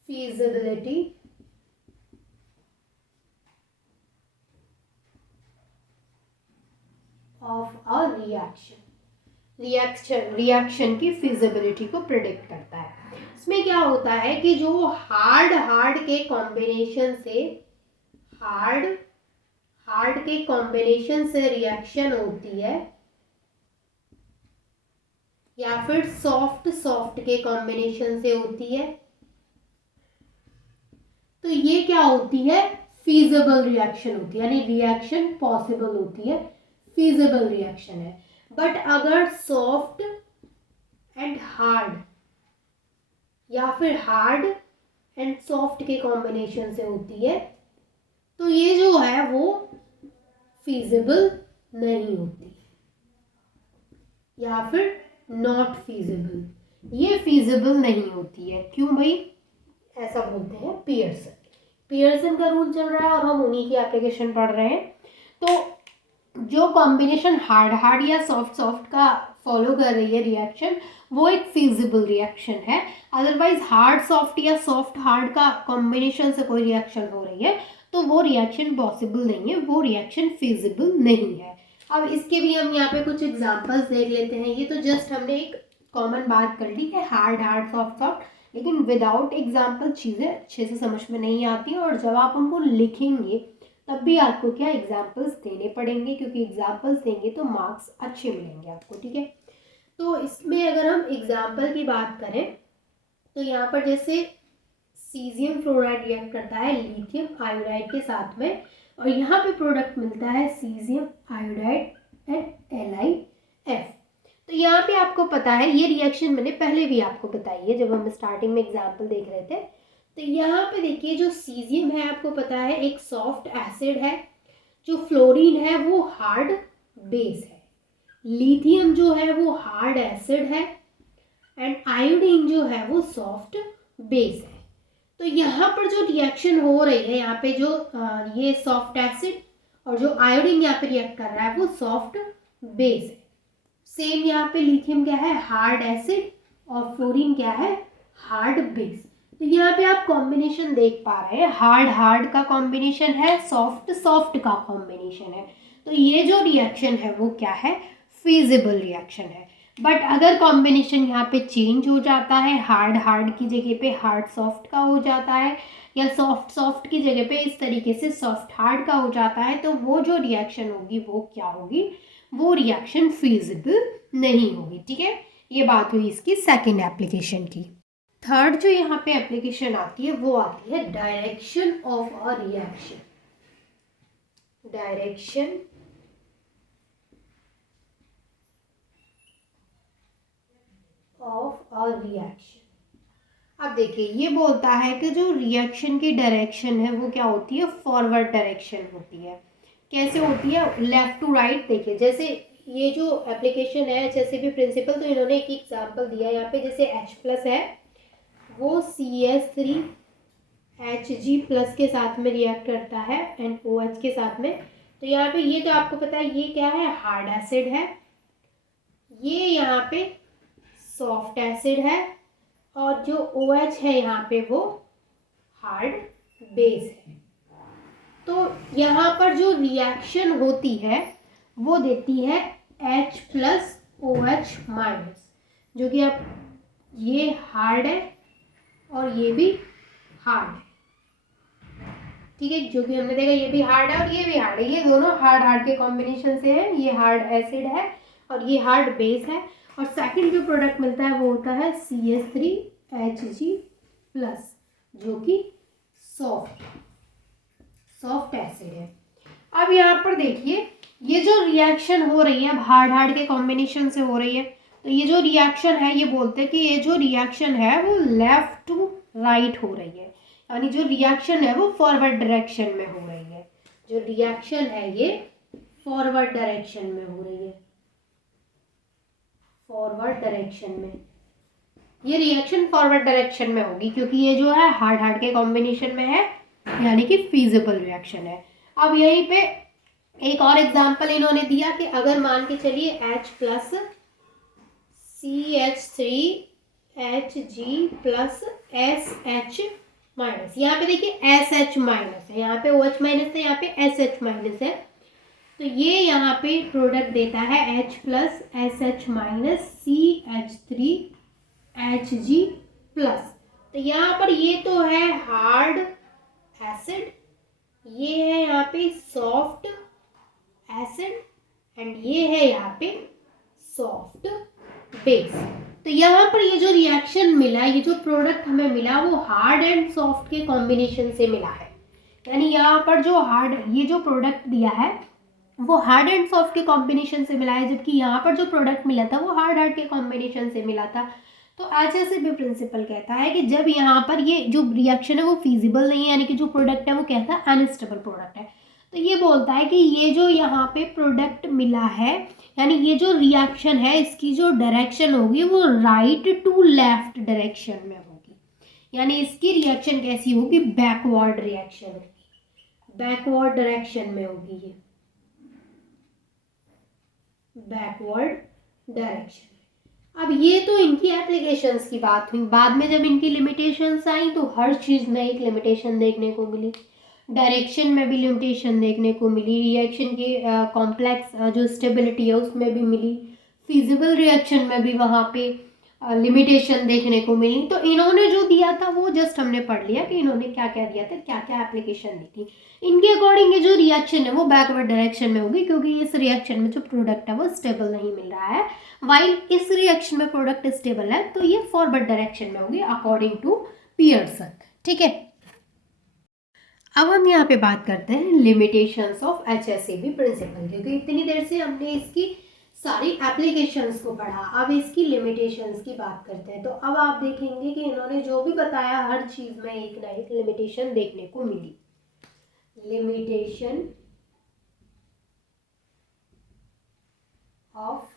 feasibility of a reaction की फिजिबिलिटी को प्रिडिक्ट करता है। इसमें क्या होता है कि जो हार्ड के कॉम्बिनेशन से रिएक्शन होती है या फिर सॉफ्ट के कॉम्बिनेशन से होती है, तो ये क्या होती है, फीजिबल रिएक्शन होती है, यानी रिएक्शन पॉसिबल होती है, फीजिबल रिएक्शन है। बट अगर सॉफ्ट एंड हार्ड या फिर हार्ड एंड सॉफ्ट के कॉम्बिनेशन से होती है तो ये जो है वो फीजिबल नहीं होती, या फिर नॉट फीजिबल, ये फीजिबल नहीं होती है। क्यों भाई, ऐसा बोलते हैं पियर्सन का रूल चल रहा है और हम उन्हीं की एप्लीकेशन पढ़ रहे हैं। तो जो कॉम्बिनेशन हार्ड या सॉफ्ट का फॉलो कर रही है रिएक्शन, वो एक फीजिबल रिएक्शन है। अदरवाइज हार्ड सॉफ्ट या सॉफ्ट हार्ड का कॉम्बिनेशन से कोई रिएक्शन हो रही है तो वो रिएक्शन पॉसिबल नहीं है, वो रिएक्शन फीजिबल नहीं है। अब इसके भी हम यहाँ पे कुछ एग्जांपल्स देख लेते हैं। ये तो जस्ट हमने एक कॉमन बात कर ली कि हार्ड सॉफ्ट, लेकिन विदाउट एग्जाम्पल चीज़ें अच्छे से समझ में नहीं आती हैं, और जब आप उनको लिखेंगे तब भी आपको क्या एग्जाम्पल्स देने पड़ेंगे, क्योंकि एग्जाम्पल्स देंगे तो मार्क्स अच्छे मिलेंगे आपको, ठीक है। तो इसमें अगर हम एग्जाम्पल की बात करें तो यहाँ पर जैसे सीजियम फ्लोराइड रिएक्ट करता है लिथियम आयोडाइड के साथ में, और यहाँ पे प्रोडक्ट मिलता है सीजियम आयोडाइड एंड LiF। तो यहाँ पे आपको पता है ये रिएक्शन मैंने पहले भी आपको बताई है जब हम स्टार्टिंग में एग्जाम्पल देख रहे थे। तो यहाँ पे देखिए जो सीजियम है आपको पता है एक सॉफ्ट एसिड है, जो फ्लोरीन है वो हार्ड बेस है, लिथियम जो है वो हार्ड एसिड है, एंड आयोडीन जो है वो सॉफ्ट बेस है। तो यहाँ पर जो रिएक्शन हो रही है, यहाँ पे जो ये सॉफ्ट एसिड और जो आयोडीन यहाँ पे रिएक्ट कर रहा है वो सॉफ्ट बेस है। सेम यहाँ पे लिथियम क्या है, हार्ड एसिड, और फ्लोरीन क्या है, हार्ड बेस। तो यहाँ पे आप कॉम्बिनेशन देख पा रहे हैं, हार्ड हार्ड का कॉम्बिनेशन है, सॉफ्ट सॉफ्ट का कॉम्बिनेशन है। तो ये जो रिएक्शन है वो क्या है, फिजिबल रिएक्शन है। बट अगर कॉम्बिनेशन यहाँ पे चेंज हो जाता है, हार्ड हार्ड की जगह पे हार्ड सॉफ्ट का हो जाता है, या सॉफ्ट सॉफ्ट की जगह पे इस तरीके से सॉफ्ट हार्ड का हो जाता है, तो वो जो रिएक्शन होगी वो क्या होगी, वो रिएक्शन फिजिबल नहीं होगी, ठीक है। ये बात हुई इसकी सेकेंड एप्लीकेशन की। थर्ड जो यहाँ पे एप्लीकेशन आती है वो आती है direction of a reaction. Direction of a reaction. अब देखिए ये बोलता है कि जो रिएक्शन की डायरेक्शन है वो क्या होती है, फॉरवर्ड डायरेक्शन होती है। कैसे होती है, लेफ्ट टू राइट। देखिए जैसे ये जो एप्लीकेशन है HCB प्रिंसिपल, तो इन्होंने एक एग्जांपल दिया यहाँ पे, जैसे H+ है वो CH3Hg+ के साथ में रिएक्ट करता है एंड OH के साथ में। तो यहाँ पे ये तो आपको पता है ये क्या है, हार्ड एसिड है, ये यहाँ पे सॉफ्ट एसिड है, और जो OH है यहाँ पे वो हार्ड बेस है। तो यहाँ पर जो रिएक्शन होती है वो देती है H+OH-, जो कि अब ये हार्ड है और ये भी हार्ड है, ठीक है। जो कि हमने देखा ये भी हार्ड है और ये भी हार्ड है, ये दोनों हार्ड हार्ड के कॉम्बिनेशन से है, ये हार्ड एसिड है और ये हार्ड बेस है। और सेकंड जो प्रोडक्ट मिलता है वो होता है CH3Hg+, जो कि सॉफ्ट एसिड है। अब यहाँ पर देखिए ये जो रिएक्शन हो रही है हार्ड हार्ड के कॉम्बिनेशन से हो रही है, तो ये जो रिएक्शन है ये बोलते हैं कि ये जो रिएक्शन है वो लेफ्ट टू राइट हो रही है, यानी जो रिएक्शन है वो फॉरवर्ड डायरेक्शन में हो रही है। जो रिएक्शन है ये फॉरवर्ड डायरेक्शन में हो रही है, फॉरवर्ड डायरेक्शन में ये रिएक्शन फॉरवर्ड डायरेक्शन में होगी, क्योंकि ये जो है हार्ड हार्ड के कॉम्बिनेशन में है, यानी कि फिजिबल रिएक्शन है। अब यहीं पे एक और एग्जांपल इन्होंने दिया कि अगर मान के चलिए H+ CH3Hg+ SH-, यहाँ पे देखिए SH- है, यहाँ पे OH- है, यहाँ पे SH- है। तो ये यहाँ पे प्रोडक्ट देता है H+ SH- CH3Hg+। तो यहाँ पर ये तो है हार्ड एसिड, ये है यहाँ पे सॉफ्ट एसिड, एंड ये है यहाँ पे सॉफ्ट बेस। तो यहाँ पर ये जो रिएक्शन मिला, ये जो प्रोडक्ट हमें मिला वो हार्ड एंड सॉफ्ट के कॉम्बिनेशन से मिला है, यानी यहाँ पर जो हार्ड ये जो प्रोडक्ट दिया है वो हार्ड एंड सॉफ्ट के कॉम्बिनेशन से मिला है, जबकि यहाँ पर जो प्रोडक्ट मिला था वो हार्ड हार्ड के कॉम्बिनेशन से मिला था। तो HCB प्रिंसिपल कहता है कि जब यहाँ पर ये जो रिएक्शन है वो फिजिबल नहीं है, यानी कि जो प्रोडक्ट है वो कहता है अनस्टेबल प्रोडक्ट है, तो ये बोलता है कि ये जो यहाँ पे प्रोडक्ट मिला है, यानी ये जो रिएक्शन है इसकी जो डायरेक्शन होगी वो राइट टू लेफ्ट डायरेक्शन में होगी, यानी इसकी रिएक्शन कैसी होगी, बैकवर्ड रिएक्शन होगी, बैकवर्ड डायरेक्शन में होगी, ये बैकवर्ड डायरेक्शन। अब ये तो इनकी एप्लीकेशंस की बात हुई, बाद में जब इनकी लिमिटेशंस आई तो हर चीज़ में एक लिमिटेशन देखने को मिली, डायरेक्शन में भी लिमिटेशन देखने को मिली, रिएक्शन की कॉम्प्लेक्स जो स्टेबिलिटी है उसमें भी मिली, फिजिबल रिएक्शन में भी वहाँ पे लिमिटेशन देखने को मिली। तो इन्होंने जो दिया था वो जस्ट हमने पढ़ लिया कि इन्होंने क्या क्या दिया था, क्या क्या एप्लीकेशन दी थी। इनके अकॉर्डिंग ये जो रिएक्शन है वो बैकवर्ड डायरेक्शन में होगी, क्योंकि इस रिएक्शन में जो प्रोडक्ट है वो स्टेबल नहीं मिल रहा है, वाइल इस रिएक्शन में प्रोडक्ट स्टेबल है, तो ये फॉरवर्ड डायरेक्शन में होगी अकॉर्डिंग टू पियर्सन। ठीक है, अब हम यहाँ पे बात करते हैं लिमिटेशंस ऑफ HSAB प्रिंसिपल, क्योंकि इतनी देर से हमने इसकी सारी एप्लीकेशंस को पढ़ा, अब इसकी लिमिटेशंस की बात करते हैं। तो अब आप देखेंगे कि इन्होंने जो भी बताया हर चीज़ में एक ना एक लिमिटेशन देखने को मिली। लिमिटेशन ऑफ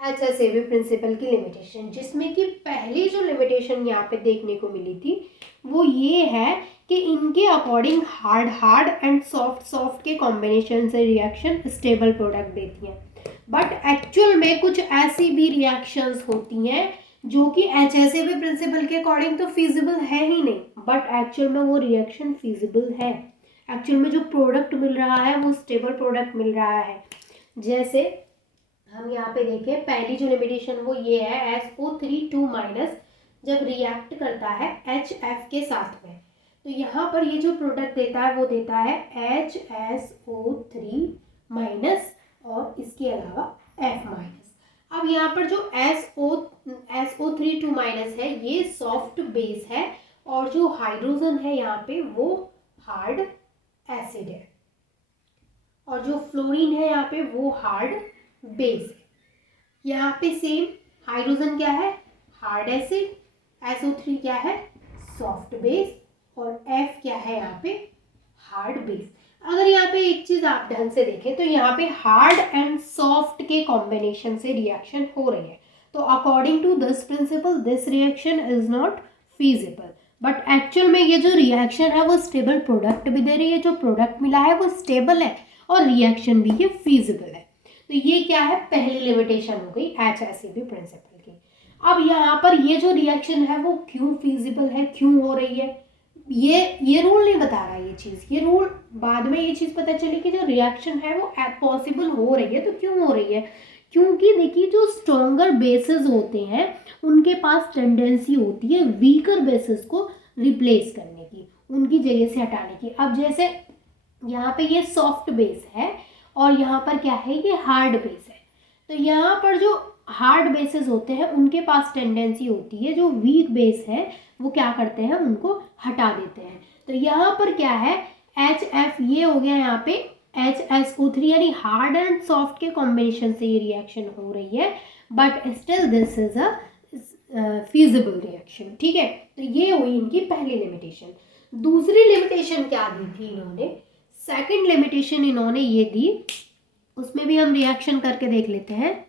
HSAB प्रिंसिपल की लिमिटेशन, जिसमें कि पहली जो लिमिटेशन यहाँ पे देखने को मिली थी वो ये है कि इनके अकॉर्डिंग हार्ड एंड सॉफ्ट के कॉम्बिनेशन से रिएक्शन स्टेबल प्रोडक्ट देती हैं। बट एक्चुअल में कुछ ऐसी भी रिएक्शंस होती हैं जो कि HSAB प्रिंसिपल के अकॉर्डिंग तो फिजिबल है ही नहीं, बट एक्चुअल में वो रिएक्शन फिजिबल है। एक्चुअल में जो प्रोडक्ट मिल रहा है वो स्टेबल प्रोडक्ट मिल रहा है। जैसे हम यहाँ पे देखें, पहली जो लिमिटेशन वो ये है SO3 जब रिएक्ट करता है HF के साथ में, तो यहाँ पर ये जो प्रोडक्ट देता है वो देता है HSO3- और इसके अलावा F-। अब यहाँ पर जो SO3 है ये सॉफ्ट बेस है, और जो हाइड्रोजन है यहाँ पे वो हार्ड एसिड है, और जो फ्लोरीन है यहाँ पे वो हार्ड बेस है। यहाँ पे सेम हाइड्रोजन क्या है, हार्ड एसिड, SO3 क्या है, सॉफ्ट बेस, और F क्या है यहाँ पे, हार्ड बेस। अगर यहाँ पे एक चीज आप ढंग से देखें तो यहाँ पे हार्ड एंड सॉफ्ट के कॉम्बिनेशन से रिएक्शन हो रही है, तो according to this principle this reaction is not feasible. But actual में ये जो रिएक्शन है वो स्टेबल प्रोडक्ट भी दे रही है, जो प्रोडक्ट मिला है वो स्टेबल है और रिएक्शन भी ये फीजिबल है। तो ये क्या है, पहली लिमिटेशन हो गई HSAB प्रिंसिपल की। अब यहाँ पर ये जो रिएक्शन है वो क्यों फीजिबल है, क्यों हो रही है, ये रूल नहीं बता रहा ये चीज़, ये रूल बाद में ये चीज़ पता चली कि जो रिएक्शन है वो पॉसिबल हो रही है। तो क्यों हो रही है, क्योंकि देखिए जो स्ट्रॉन्गर बेसिस होते हैं उनके पास टेंडेंसी होती है वीकर बेसिस को रिप्लेस करने की, उनकी जगह से हटाने की। अब जैसे यहाँ पे ये सॉफ्ट बेस है और यहाँ पर क्या है, ये हार्ड बेस है, तो यहाँ पर जो हार्ड बेसेस होते हैं उनके पास टेंडेंसी होती है जो वीक बेस है वो क्या करते हैं, उनको हटा देते हैं। तो यहाँ पर क्या है, HF ये हो गया यहाँ पे HSO3, यानी हार्ड एंड सॉफ्ट के कॉम्बिनेशन से ये रिएक्शन हो रही है, but still this is a feasible reaction. ठीक है, तो ये हुई इनकी पहली लिमिटेशन। दूसरी लिमिटेशन क्या दी थी इन्होंने, सेकंड लिमिटेशन इन्होंने ये दी, उसमें भी हम रिएक्शन करके देख लेते हैं।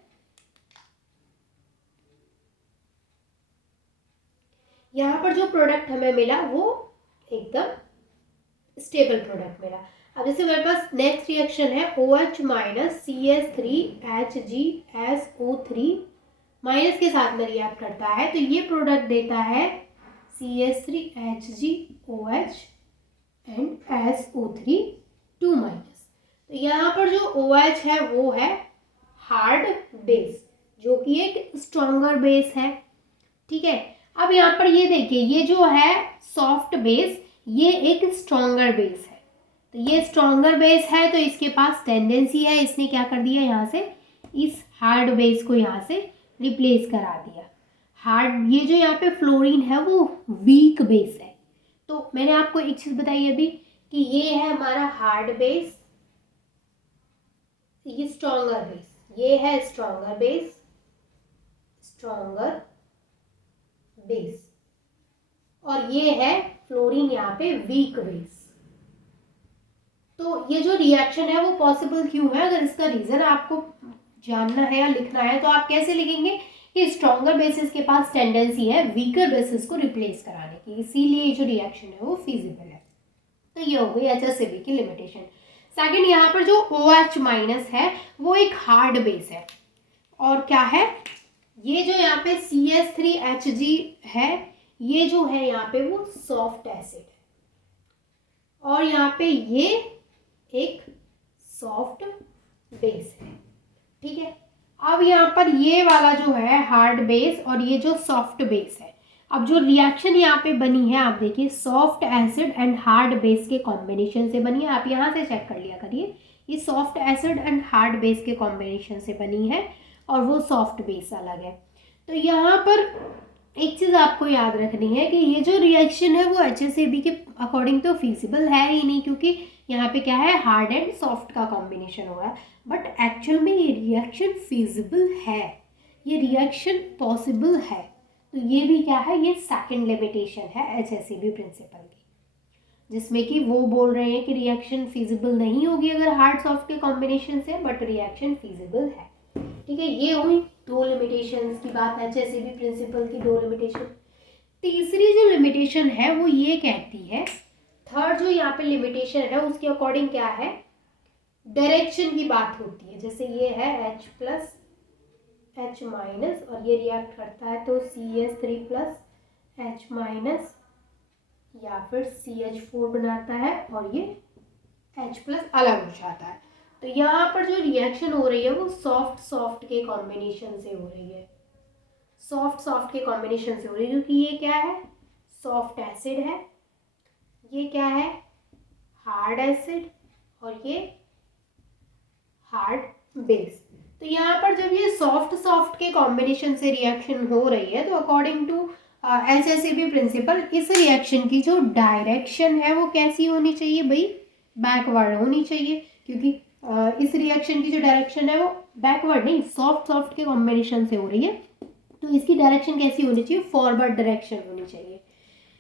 यहाँ पर जो प्रोडक्ट हमें मिला वो एकदम स्टेबल प्रोडक्ट मिला। अब जैसे मेरे पास नेक्स्ट रिएक्शन है OH- CH3HgSO3 माइनस के साथ में रिएक्ट करता है, तो ये प्रोडक्ट देता है CH3HgOH एंड SO3 तो यहाँ पर जो OH है वो है हार्ड बेस, जो कि एक स्ट्रॉन्गर बेस है। ठीक है, अब यहाँ पर ये देखिए, ये जो है सॉफ्ट बेस ये एक स्ट्रॉन्गर बेस है, तो ये स्ट्रॉन्गर बेस है तो इसके पास टेंडेंसी है, इसने क्या कर दिया यहाँ से इस हार्ड बेस को यहाँ से रिप्लेस करा दिया। हार्ड, ये जो यहाँ पे फ्लोरीन है वो वीक बेस है, तो मैंने आपको एक चीज़ बताई अभी कि ये है हमारा हार्ड बेस, ये स्ट्रॉन्गर बेस, ये है स्ट्रॉन्गर बेस, स्ट्रॉन्गर बेस, और ये है फ्लोरीन यहाँ पे वीक बेस। तो ये जो रिएक्शन है वो पॉसिबल क्यों है, अगर इसका रीजन आपको जानना है या लिखना है तो आप कैसे लिखेंगे कि स्ट्रॉन्गर बेसिस के पास टेंडेंसी है वीकर बेसिस को रिप्लेस कराने की, इसीलिए ये जो रिएक्शन है वो फिजिबल है। तो ये हो गई HSAB की लिमिटेशन। सेकंड, यहाँ पर जो OH- है वो एक हार्ड बेस है, और क्या है, ये जो यहाँ पे CH3Hg है ये जो है यहाँ पे वो सॉफ्ट एसिड है, और यहाँ पे ये एक सॉफ्ट बेस है। ठीक है, अब यहाँ पर ये वाला जो है हार्ड बेस और ये जो सॉफ्ट बेस है, अब जो रिएक्शन यहाँ पे बनी है आप देखिए soft acid and hard base के कॉम्बिनेशन से बनी है। आप यहाँ से चेक कर लिया करिए, ये soft acid and hard base के कॉम्बिनेशन से बनी है और वो सॉफ्ट बेस अलग है। तो यहाँ पर एक चीज़ आपको याद रखनी है कि ये जो रिएक्शन है वो HCl के अकॉर्डिंग तो फिजिबल है ही नहीं, क्योंकि यहाँ पे क्या है हार्ड एंड सॉफ्ट का कॉम्बिनेशन हो रहा है, बट एक्चुअल में ये रिएक्शन फिजिबल है, ये रिएक्शन पॉसिबल है। तो ये भी क्या है, ये सेकंड लिमिटेशन है HCl प्रिंसिपल की, जिसमें कि वो बोल रहे हैं कि रिएक्शन फिजिबल नहीं होगी अगर हार्ड सॉफ्ट के कॉम्बिनेशन से, बट रिएक्शन फिजिबल है। ठीक है, ये हुई दो लिमिटेशंस की बात, HCl प्रिंसिपल की दो लिमिटेशन। तीसरी जो लिमिटेशन है वो ये कहती है, थर्ड जो यहाँ पे लिमिटेशन है उसके अकॉर्डिंग क्या है, डायरेक्शन की बात होती है। जैसे ये है H प्लस H माइनस और ये रिएक्ट करता है तो CH3 प्लस H माइनस या फिर CH4 बनाता है और ये H प्लस अलग हो जाता है। तो यहाँ पर जो रिएक्शन हो रही है वो सॉफ्ट सॉफ्ट के कॉम्बिनेशन से हो रही है, सॉफ्ट सॉफ्ट के कॉम्बिनेशन से हो रही है, क्योंकि ये क्या है सॉफ्ट एसिड है, ये क्या है हार्ड एसिड और ये हार्ड बेस। तो यहाँ पर जब ये सॉफ्ट सॉफ्ट के कॉम्बिनेशन से रिएक्शन हो रही है तो अकॉर्डिंग टू HCl प्रिंसिपल इस रिएक्शन की जो डायरेक्शन है वो कैसी होनी चाहिए भाई, बैकवर्ड होनी चाहिए, क्योंकि इस रिएक्शन की जो डायरेक्शन है वो बैकवर्ड नहीं सॉफ्ट सॉफ्ट के कॉम्बिनेशन से हो रही है, तो इसकी डायरेक्शन कैसी होनी चाहिए, फॉरवर्ड डायरेक्शन होनी चाहिए।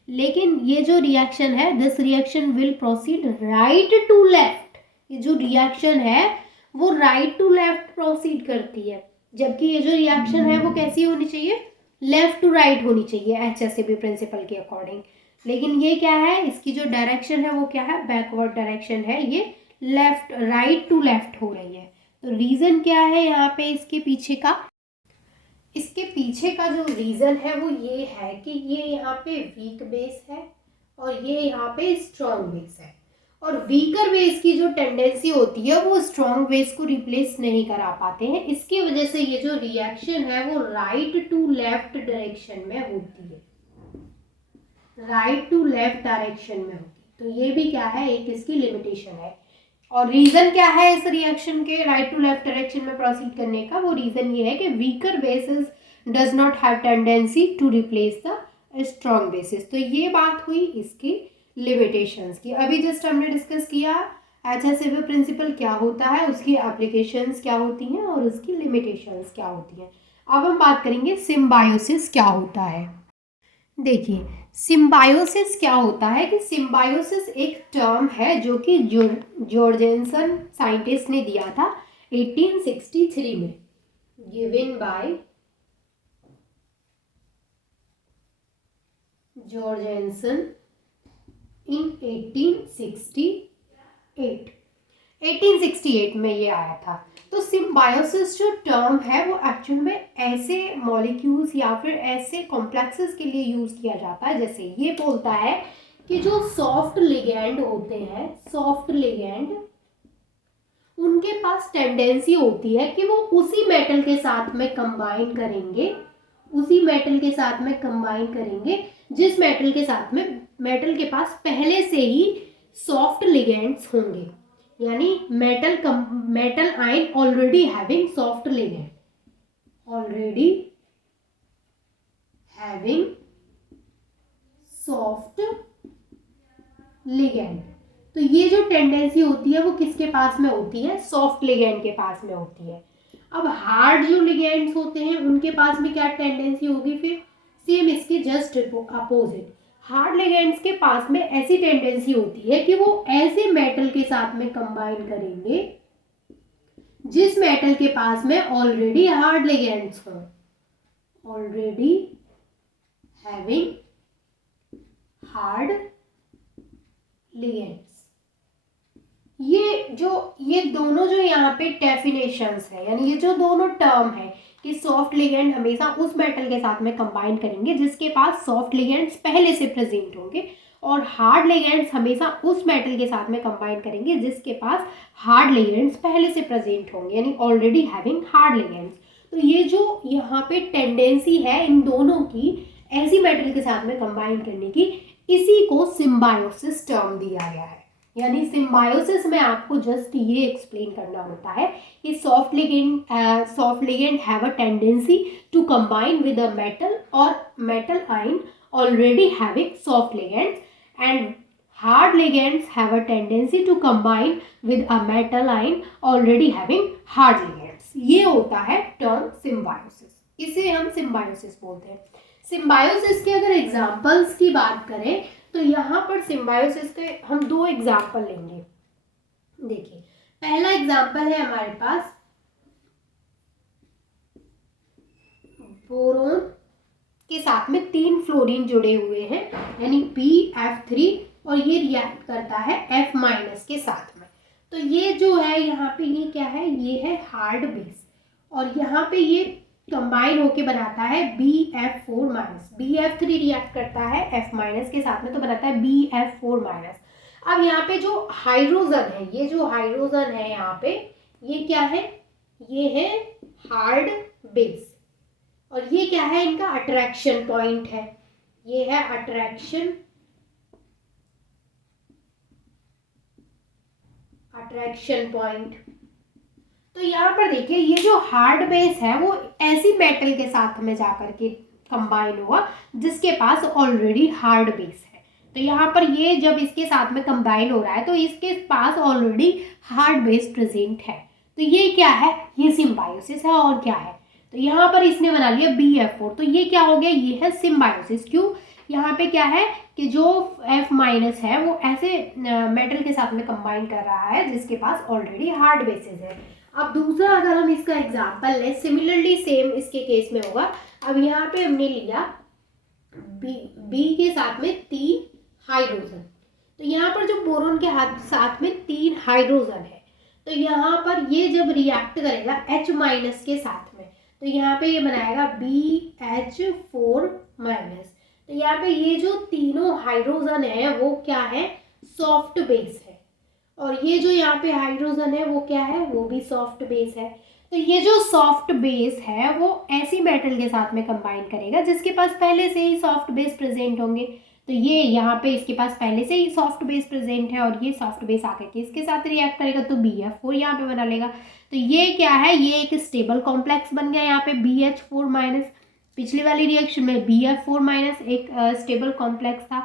लेकिन ये जो रिएक्शन है this reaction will proceed right to left, ये जो रिएक्शन है वो राइट टू लेफ्ट प्रोसीड करती है, जबकि ये जो रिएक्शन है वो कैसी होनी चाहिए, लेफ्ट टू राइट होनी चाहिए HCl प्रिंसिपल के अकॉर्डिंग। लेकिन ये क्या है, इसकी जो डायरेक्शन है वो क्या है, बैकवर्ड डायरेक्शन है, ये लेफ्ट राइट टू लेफ्ट हो रही है। तो रीज़न क्या है यहाँ पे इसके पीछे का, इसके पीछे का जो रीज़न है वो ये है कि ये यहाँ पे वीक बेस है और ये यहाँ पे स्ट्रॉन्ग बेस है, और वीकर बेस की जो टेंडेंसी होती है वो स्ट्रॉन्ग बेस को रिप्लेस नहीं करा पाते हैं, इसकी वजह से ये जो रिएक्शन है वो राइट टू लेफ्ट डायरेक्शन में होती है, राइट टू लेफ्ट डायरेक्शन में होती है। तो ये भी क्या है, एक इसकी लिमिटेशन है। और रीज़न क्या है इस रिएक्शन के राइट टू लेफ्ट डायरेक्शन में प्रोसीड करने का, वो रीज़न ये है कि weaker bases does not have tendency to replace the strong bases. तो ये बात हुई इसकी लिमिटेशंस की। अभी जस्ट हमने डिस्कस किया HCl प्रिंसिपल क्या होता है, उसकी एप्लीकेशंस क्या होती हैं और उसकी लिमिटेशंस क्या होती हैं। अब हम बात करेंगे सिम्बायोसिस क्या होता है। देखिए सिम्बायोसिस क्या होता है कि सिम्बायोसिस एक टर्म है जो कि जॉर्जेनसन साइंटिस्ट ने दिया था 1863 में, गिवन बाय जॉर्जेनसन इन 1868 में ये आया था। तो सिम्बायोसिस जो टर्म है वो एक्चुअल में ऐसे मॉलिक्यूल्स या फिर ऐसे कॉम्प्लेक्सेस के लिए यूज़ किया जाता है, जैसे ये बोलता है कि जो सॉफ्ट लिगैंड होते हैं, सॉफ्ट लिगैंड उनके पास टेंडेंसी होती है कि वो उसी मेटल के साथ में कंबाइन करेंगे, उसी मेटल के साथ में कंबाइन करेंगे जिस मेटल के साथ में मेटल के पास पहले से ही सॉफ्ट लिगैंड्स होंगे, यानी metal ion already having soft ligand, already having soft ligand. तो ये जो टेंडेंसी होती है वो किसके पास में होती है, सॉफ्ट लिगैंड के पास में होती है। अब हार्ड जो लिगैंड्स होते हैं उनके पास में क्या टेंडेंसी होगी, फिर सेम इसके जस्ट अपोजिट। हार्ड लिगैंड्स के पास में ऐसी टेंडेंसी होती है कि वो ऐसे मेटल के साथ में कंबाइन करेंगे जिस मेटल के पास में ऑलरेडी हार्ड लिगैंड्स हो, ऑलरेडी हैविंग हार्ड लिगैंड्स। ये दोनों जो यहाँ पे डेफिनेशंस है, यानी ये जो दोनों टर्म है कि सॉफ्ट लिगैंड हमेशा उस मेटल के साथ में कंबाइन करेंगे जिसके पास सॉफ्ट लिगैंड्स पहले से प्रेजेंट होंगे, और हार्ड लिगेंड्स हमेशा उस मेटल के साथ में कंबाइन करेंगे जिसके पास हार्ड लिगेंड्स पहले से प्रेजेंट होंगे, यानी ऑलरेडी हैविंग हार्ड लिगेंड्स। तो ये जो यहाँ पे टेंडेंसी है इन दोनों की ऐसी मेटल के साथ में कंबाइन करने की, इसी को सिम्बायोसिस टर्म दिया गया है। यानी सिम्बायोसिस में आपको जस्ट ये एक्सप्लेन करना होता है कि soft ligand have a tendency to combine with a metal और metal ion already having soft ligands and hard ligands have a tendency to combine with a metal ion already having hard ligands। ये होता है term symbiosis, इसे हम symbiosis बोलते हैं। Symbiosis के अगर एग्जांपल्स की बात करें तो यहाँ पर सिम्बायोसिस के हम दो एग्जांपल लेंगे। देखिए पहला एग्जांपल है हमारे पास बोरोन के साथ में 3 फ्लोरीन जुड़े हुए हैं, यानी BF3, और ये रिएक्ट करता है F- के साथ में। तो ये जो है यहाँ पे ये क्या है, ये है हार्ड बेस, और यहाँ पे ये कंबाइन होके बनाता है BF4-। BF3 रिएक्ट करता है F- के साथ में तो बनाता है BF4-। अब यहाँ पे जो हाइड्रोजन है, ये जो हाइड्रोजन है यहाँ पे, ये क्या है, ये है हार्ड बेस, और ये क्या है, इनका अट्रैक्शन पॉइंट है, ये है अट्रैक्शन पॉइंट। तो यहाँ पर देखिए ये जो हार्ड बेस है वो ऐसी मेटल के साथ में जाकर के कंबाइन हुआ जिसके पास ऑलरेडी हार्ड बेस है। तो यहाँ पर ये जब इसके साथ में कंबाइन हो रहा है तो इसके पास ऑलरेडी हार्ड बेस प्रेजेंट है। तो ये क्या है, ये सिम्बायोसिस है। और क्या है, तो यहाँ पर इसने बना लिया BF4, तो ये क्या हो गया, ये है सिम्बायोसिस। क्यों, यहाँ पे क्या है कि जो F- है वो ऐसे मेटल के साथ में कंबाइन कर रहा है जिसके पास ऑलरेडी हार्ड बेसिस है। अब दूसरा अगर हम इसका एग्जांपल लें, सिमिलरली सेम इसके केस में होगा। अब यहाँ पे हमने लिया B के साथ में 3 हाइड्रोजन, तो यहाँ पर जो बोरोन के साथ में 3 हाइड्रोजन है, तो यहाँ पर ये जब रिएक्ट करेगा H- के साथ में, तो यहाँ पे ये बनाएगा BH4-। तो यहाँ पे ये जो तीनों हाइड्रोजन है वो क्या है, सॉफ्ट बेस है, और ये जो यहाँ पे हाइड्रोजन है वो क्या है, वो भी सॉफ्ट बेस है। तो ये जो सॉफ्ट बेस है वो ऐसी मेटल के साथ में कंबाइन करेगा जिसके पास पहले से ही सॉफ्ट बेस प्रेजेंट होंगे। तो ये यहाँ पे इसके पास पहले से ही सॉफ्ट बेस प्रेजेंट है और ये सॉफ्ट बेस आकर के इसके साथ रिएक्ट करेगा तो BF4 यहाँ पे बना लेगा। तो ये क्या है, ये एक स्टेबल कॉम्प्लेक्स बन गया। यहाँ पे BH4-, पिछली वाली रिएक्शन में BF4- एक स्टेबल कॉम्प्लेक्स था।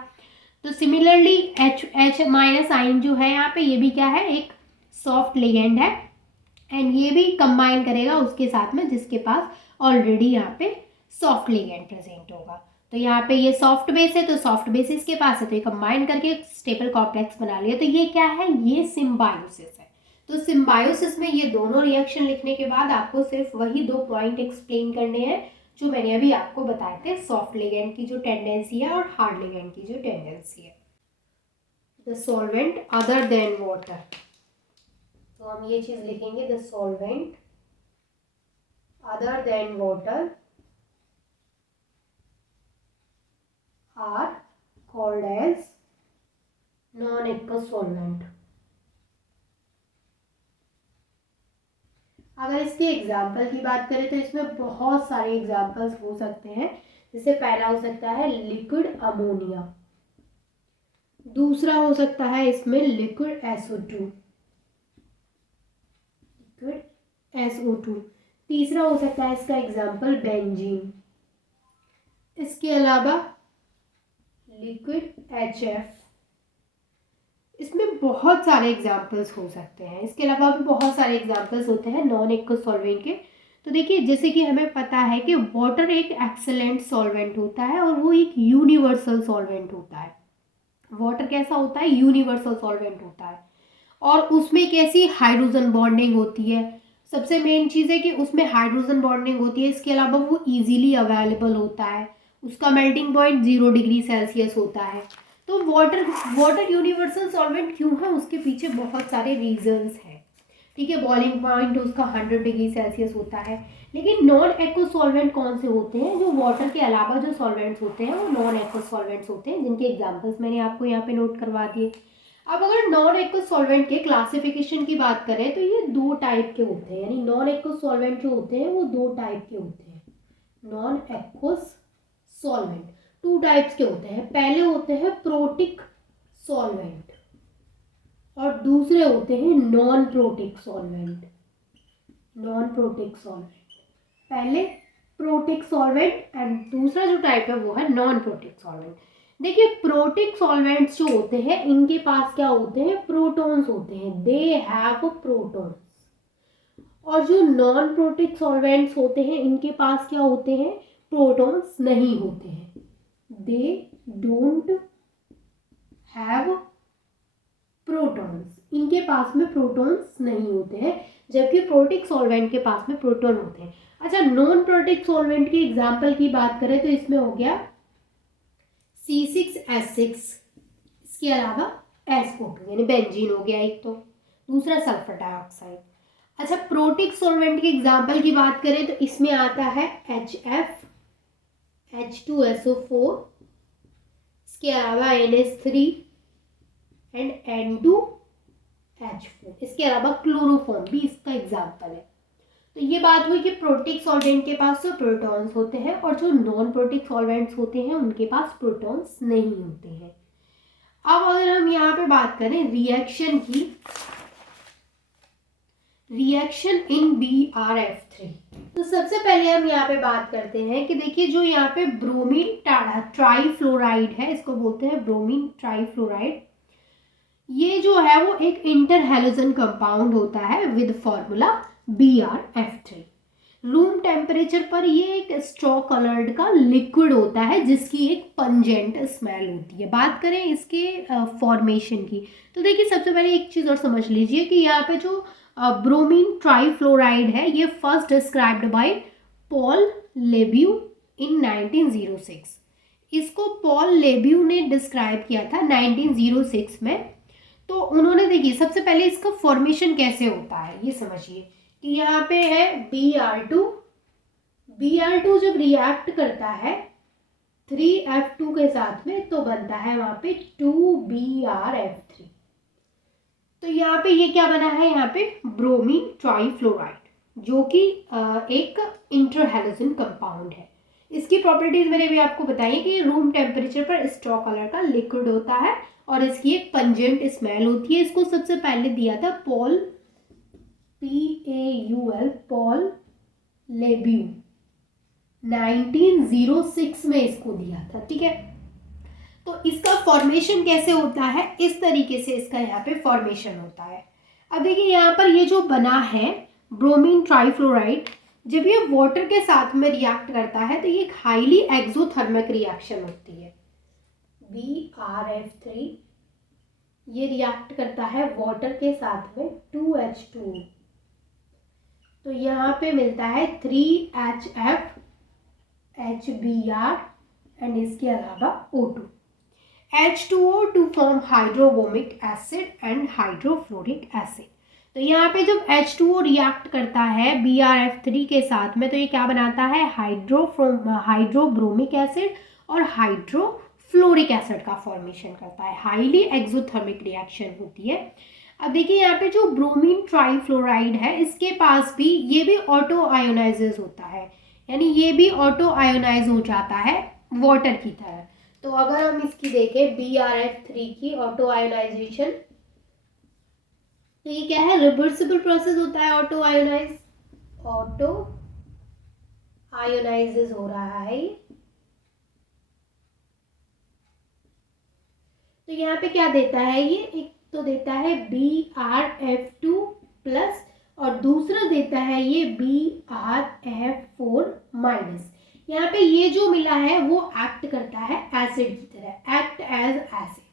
तो सिमिलरली H- आयन जो है यहाँ पे, ये भी क्या है, एक सॉफ्ट लिगेंड है, एंड ये भी कंबाइन करेगा उसके साथ में जिसके पास ऑलरेडी यहाँ पे सॉफ्ट लिगेंड प्रेजेंट होगा। तो यहाँ पे ये सॉफ्ट बेस है तो सॉफ्ट बेस इसके पास है, तो ये कंबाइन करके स्टेबल कॉम्प्लेक्स बना लिया। तो ये क्या है, ये सिम्बायोसिस है। तो सिम्बायोसिस में ये दोनों रिएक्शन लिखने के बाद आपको सिर्फ वही 2 पॉइंट एक्सप्लेन करने हैं जो मैंने अभी आपको बताए थे, सॉफ्ट लिगेंड की जो टेंडेंसी है और हार्ड लिगेंड की जो टेंडेंसी है। The solvent other than water, तो हम ये चीज लिखेंगे, the solvent other than water are called as non aqueous solvent. अगर इसके एग्जाम्पल की बात करें तो इसमें बहुत सारे एग्जाम्पल्स हो सकते हैं। जैसे पहला हो सकता है लिक्विड अमोनिया, दूसरा हो सकता है इसमें लिक्विड SO2, तीसरा हो सकता है इसका एग्जाम्पल बेंजीन, इसके अलावा लिक्विड HF। इसमें बहुत सारे एग्जाम्पल्स हो सकते हैं। इसके अलावा भी बहुत सारे एग्जाम्पल्स होते हैं नॉन एक्वस सॉल्वेंट के। तो देखिए जैसे कि हमें पता है कि वाटर एक एक्सेलेंट सॉल्वेंट होता है और वो एक यूनिवर्सल सॉल्वेंट होता है। वाटर कैसा होता है, यूनिवर्सल सॉल्वेंट होता है, और उसमें कैसी हाइड्रोजन बॉन्डिंग होती है। सबसे मेन चीज़ है कि उसमें हाइड्रोजन बॉन्डिंग होती है। इसके अलावा वो इजीली अवेलेबल होता है, उसका मेल्टिंग पॉइंट 0 डिग्री सेल्सियस होता है। तो वाटर यूनिवर्सल सॉल्वेंट क्यों है, उसके पीछे बहुत सारे रीजंस हैं। ठीक है, बॉइलिंग पॉइंट उसका 100 डिग्री सेल्सियस होता है, लेकिन नॉन एक्वस सॉल्वेंट कौन से होते हैं? जो वाटर के अलावा जो सॉल्वेंट्स होते हैं वो नॉन एक्वस सॉल्वेंट्स होते हैं, जिनके एग्जांपल्स मैंने आपको यहाँ पे नोट करवा दिए। अब अगर नॉन एक्वस सॉल्वेंट के क्लासिफिकेशन की बात करें तो ये दो टाइप के होते हैं, यानी नॉन एक्वस सॉल्वेंट जो होते हैं वो दो टाइप के होते हैं। Non aqueous solvent two types के होते हैं। पहले होते हैं प्रोटिक सॉल्वेंट और दूसरे होते हैं non protic solvent. Non protic solvent, पहले प्रोटिक सॉल्वेंट एंड दूसरा जो टाइप है वो है नॉन प्रोटिक सॉल्वेंट। देखिए प्रोटिक सॉल्वेंट्स जो होते हैं इनके पास क्या होते हैं? प्रोटॉन्स होते हैं, दे हैव प्रोटॉन्स। और जो नॉन प्रोटिक सॉल्वेंट्स होते हैं इनके पास क्या होते हैं? प्रोटॉन्स नहीं होते हैं, दे डोंट हैव प्रोटॉन्स। इनके पास में प्रोटॉन्स नहीं होते हैं, जबकि प्रोटिक सॉल्वेंट के पास में प्रोटॉन होते हैं। अच्छा, नॉन प्रोटिक सॉल्वेंट की एग्जांपल की बात करें तो इसमें हो गया C6H6, इसके अलावा SO2 यानी बेंजीन हो गया एक, तो दूसरा सल्फर डाइऑक्साइड। अच्छा, प्रोटिक सॉल्वेंट की एग्जांपल की बात करें तो इसमें आता है HF, H2SO4, इसके अलावा NH3 एंड N2H4, इसके अलावा क्लोरोफॉर्म भी इसका एग्जाम्पल है। तो ये बात हुई कि प्रोटिक सॉल्वेंट के पास तो प्रोटॉन्स होते हैं और जो नॉन प्रोटिक सॉल्वेंट्स होते हैं उनके पास प्रोटॉन्स नहीं होते हैं। अब अगर हम यहाँ पे बात करें रिएक्शन की, रिएक्शन इन BrF3, तो सबसे पहले हम यहाँ पे बात करते हैं कि देखिए जो यहाँ पे ब्रोमीन ट्राईफ्लोराइड है, इसको बोलते हैं ब्रोमीन ट्राईफ्लोराइड। ये जो है वो एक इंटर हैलोजन कंपाउंड होता है with formula BrF3। Room temperature पर ये एक स्ट्रॉ कलर्ड का लिक्विड होता है जिसकी एक पंजेंट स्मेल होती है। बात करें इसके फॉर्मेशन की तो देखिए सबसे पहले एक चीज़ और समझ लीजिए कि यहाँ पे जो ब्रोमीन ट्राईफ्लोराइड है ये फर्स्ट डिस्क्राइब्ड बाय पॉल लेब्यू इन 1906। इसको पॉल लेब्यू ने डिस्क्राइब किया था 1906 में। तो उन्होंने देखिए सबसे पहले इसका फॉर्मेशन कैसे होता है ये समझिए कि यहाँ पे है Br2, Br2 जब रिएक्ट करता है 3F2 के साथ में तो बनता है वहाँ पे 2BrF3। तो यहाँ पे ये क्या बना है? यहाँ पे ब्रोमीन ट्राईफ्लोराइड जो कि एक इंटरहैलोजन कंपाउंड है। इसकी प्रॉपर्टीज मैंने भी आपको बताई कि रूम टेम्परेचर पर स्ट्रॉ कलर का लिक्विड होता है और इसकी एक पंजेंट स्मेल होती है। इसको सबसे पहले दिया था पॉल PAUL पॉल लेब्यू 1906 में इसको दिया था, ठीक है। तो इसका फॉर्मेशन कैसे होता है? इस तरीके से इसका यहाँ पे फॉर्मेशन होता है। अब देखिए यहाँ पर ये जो बना है ब्रोमीन ट्राईफ्लोराइड, जब ये वाटर के साथ में रिएक्ट करता है तो ये एक हाईली एक्सोथर्मिक रिएक्शन होती है। BrF3 ये रिएक्ट करता है वाटर के साथ में 2H2, तो यहाँ पे मिलता है 3HF HBr एंड इसके अलावा O2। H2O to form hydrobromic acid and hydrofluoric acid. तो यहाँ पे जब H2O रिएक्ट करता है BrF3 के साथ में तो ये क्या बनाता है? हाइड्रोब्रोमिक एसिड और हाइड्रोफ्लोरिक एसिड का फॉर्मेशन करता है। हाईली एक्सोथर्मिक रिएक्शन होती है। अब देखिए यहाँ पे जो ब्रोमीन ट्राईफ्लोराइड है इसके पास भी ये भी ऑटो आयोनाइजेस होता है, यानी ये भी ऑटो आयोनाइज हो जाता है वाटर की तरह। तो अगर हम इसकी देखें BrF3 की ऑटो आयोनाइजेशन, तो ये क्या है? रिवर्सिबल प्रोसेस होता है। ऑटो आयोनाइजेस हो रहा है। तो यहाँ पे क्या देता है? ये एक तो देता है BrF2 प्लस और दूसरा देता है ये BrF4 माइनस। यहाँ पे ये जो मिला है वो एक्ट करता है एसिड की तरह, एक्ट एज एसिड,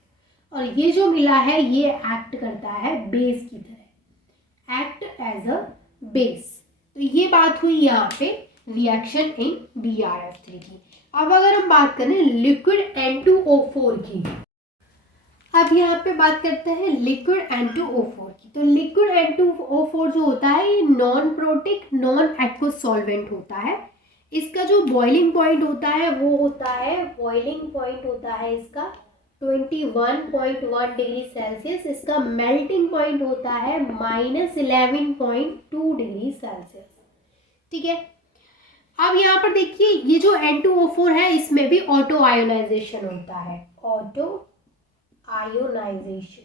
और ये जो मिला है ये एक्ट करता है बेस की तरह, एक्ट एज अ बेस। तो ये बात हुई यहाँ पे रिएक्शन इन BrF3 की। अब अगर हम बात करें लिक्विड N2O4 की, अब यहाँ पे बात करते हैं लिक्विड N2O4 की। तो लिक्विड N2O4 जो होता है ये non protic non aqueous solvent होता है। इसका जो बॉइलिंग पॉइंट होता है वो होता है, बॉइलिंग पॉइंट होता है इसका 21.1 डिग्री सेल्सियस। इसका मेल्टिंग पॉइंट होता है -11.2 डिग्री सेल्सियस। ठीक है। अब यहाँ पर देखिए ये जो N2O4 है इसमें भी ऑटो आयोनाइजेशन होता है, ऑटो आयोनाइजेशन।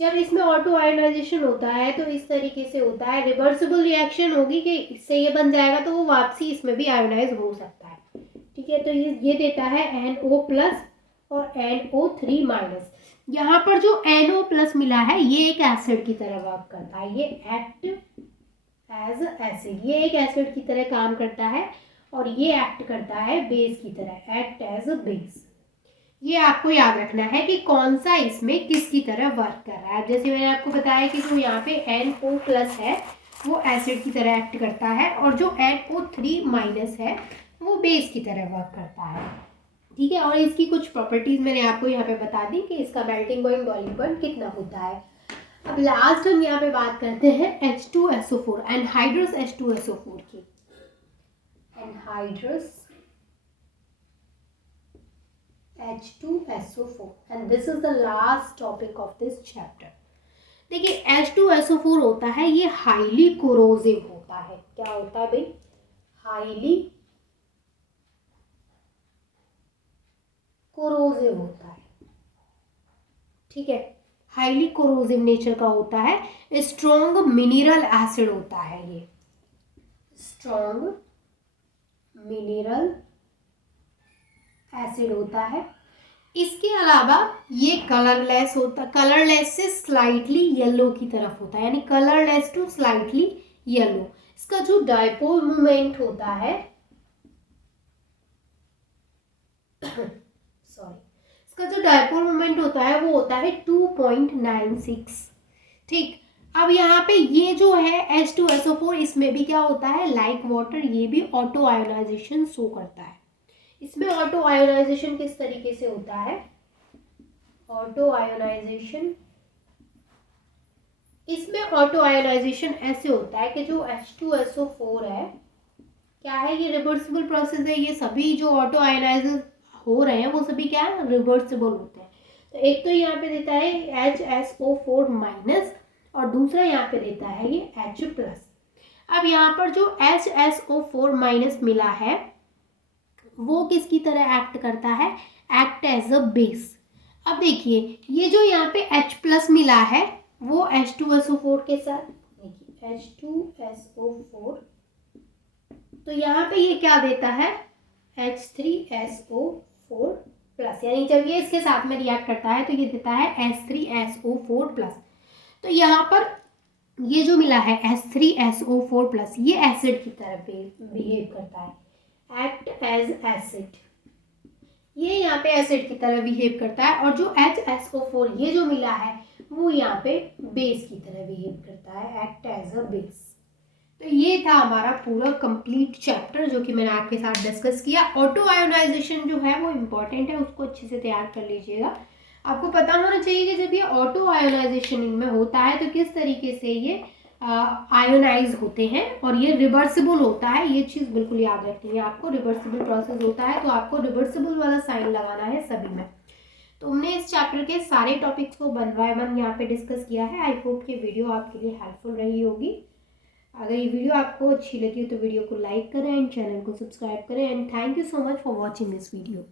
जब इसमें ऑटो आयोनाइजेशन होता है तो इस तरीके से होता है, रिवर्सिबल रिएक्शन होगी कि इससे ये बन जाएगा तो वो वापसी इसमें भी आयोनाइज हो सकता है। ठीक है। तो ये देता है NO+ और NO3-। यहाँ पर जो NO+ मिला है ये एक एसिड की तरह वर्क करता है, ये एक्ट एज एसिड, ये एक एसिड की तरह काम करता है और ये एक्ट करता है बेस की तरह, एक्ट एज बेस। ये आपको याद रखना है कि कौन सा इसमें किसकी तरह वर्क कर रहा है। जैसे मैंने आपको बताया कि जो यहाँ पे NO+ है वो एसिड की तरह एक्ट करता है और जो NO3- है वो बेस की तरह वर्क करता है। ठीक है। और इसकी कुछ प्रॉपर्टीज मैंने आपको यहाँ पे बता दी कि इसका मेल्टिंग पॉइंट, बॉइलिंग पॉइंट कितना होता है। अब लास्ट हम यहाँ पे बात करते हैं H2SO4, एनहाइड्रस H2SO4 की। Anhydrous H2SO4 and this is the last topic of this chapter। देखिए H2SO4 होता है ये हाईली कोरोसिव होता है। क्या होता है भाई? हाईली कोरोसिव होता है। ठीक है। हाईली कोरोसिव नेचर का होता है। स्ट्रॉन्ग मिनरल एसिड होता है ये, स्ट्रॉन्ग मिनरल एसिड होता है। इसके अलावा ये कलरलेस होता, कलरलेस से स्लाइटली येलो की तरफ होता है, यानी कलरलेस टू स्लाइटली येलो। इसका जो डायपोल मोमेंट होता है सॉरी, इसका जो डायपोल मोमेंट होता है वो होता है 2.96। ठीक। अब यहाँ पे ये जो है H2SO4 इसमें भी क्या होता है, लाइक वाटर ये भी ऑटो आयोनाइजेशन शो करता है। इसमें ऑटो आयोनाइजेशन किस तरीके से होता है? ऑटो आयोनाइजेशन, इसमें ऑटो आयोनाइजेशन ऐसे होता है कि जो H2SO4 है क्या है, ये रिवर्सिबल प्रोसेस है। ये सभी जो ऑटो आयोनाइज हो रहे हैं वो सभी क्या है, रिवर्सिबल होते हैं। तो एक तो यहाँ पे देता है HSO4- और दूसरा यहाँ पे देता है ये H+। अब यहाँ पर जो HSO4- मिला है वो किसकी तरह एक्ट करता है, एक्ट एज अ बेस। अब देखिए ये जो यहाँ पे H+ मिला है वो H2SO4 के साथ, देखिए H2SO4, तो यहाँ पे ये क्या देता है H3SO4+, यानी जब ये इसके साथ में रिएक्ट करता है तो ये देता है H3SO4+। तो यहाँ पर ये जो मिला है H3SO4+, ये एसिड की तरह बिहेव करता है, एक्ट एज एसिड। ये यहाँ पे एसिड की तरह बिहेव करता है और जो HSO4 ये जो मिला है वो यहाँ पे बेस की तरह बिहेव करता है, एक्ट एज अ बेस। तो ये था हमारा पूरा कंप्लीट चैप्टर जो कि मैंने आपके साथ डिस्कस किया। ऑटो आयोनाइजेशन जो है वो इम्पॉर्टेंट है, उसको अच्छे से तैयार कर लीजिएगा। आपको पता होना चाहिए कि जब ये ऑटो आयोनाइजेशन इनमें होता है तो किस तरीके से ये आयोनाइज होते हैं और ये रिवर्सिबल होता है, ये चीज़ बिल्कुल याद रखनी है आपको। रिवर्सिबल प्रोसेस होता है तो आपको रिवर्सिबल वाला साइन लगाना है सभी में। तो हमने इस चैप्टर के सारे टॉपिक्स को वन बाय वन यहाँ पे डिस्कस किया है। आई होप कि वीडियो आपके लिए हेल्पफुल रही होगी। अगर ये वीडियो आपको अच्छी लगी तो वीडियो को लाइक करें एंड चैनल को सब्सक्राइब करें and thank you so much for watching this video.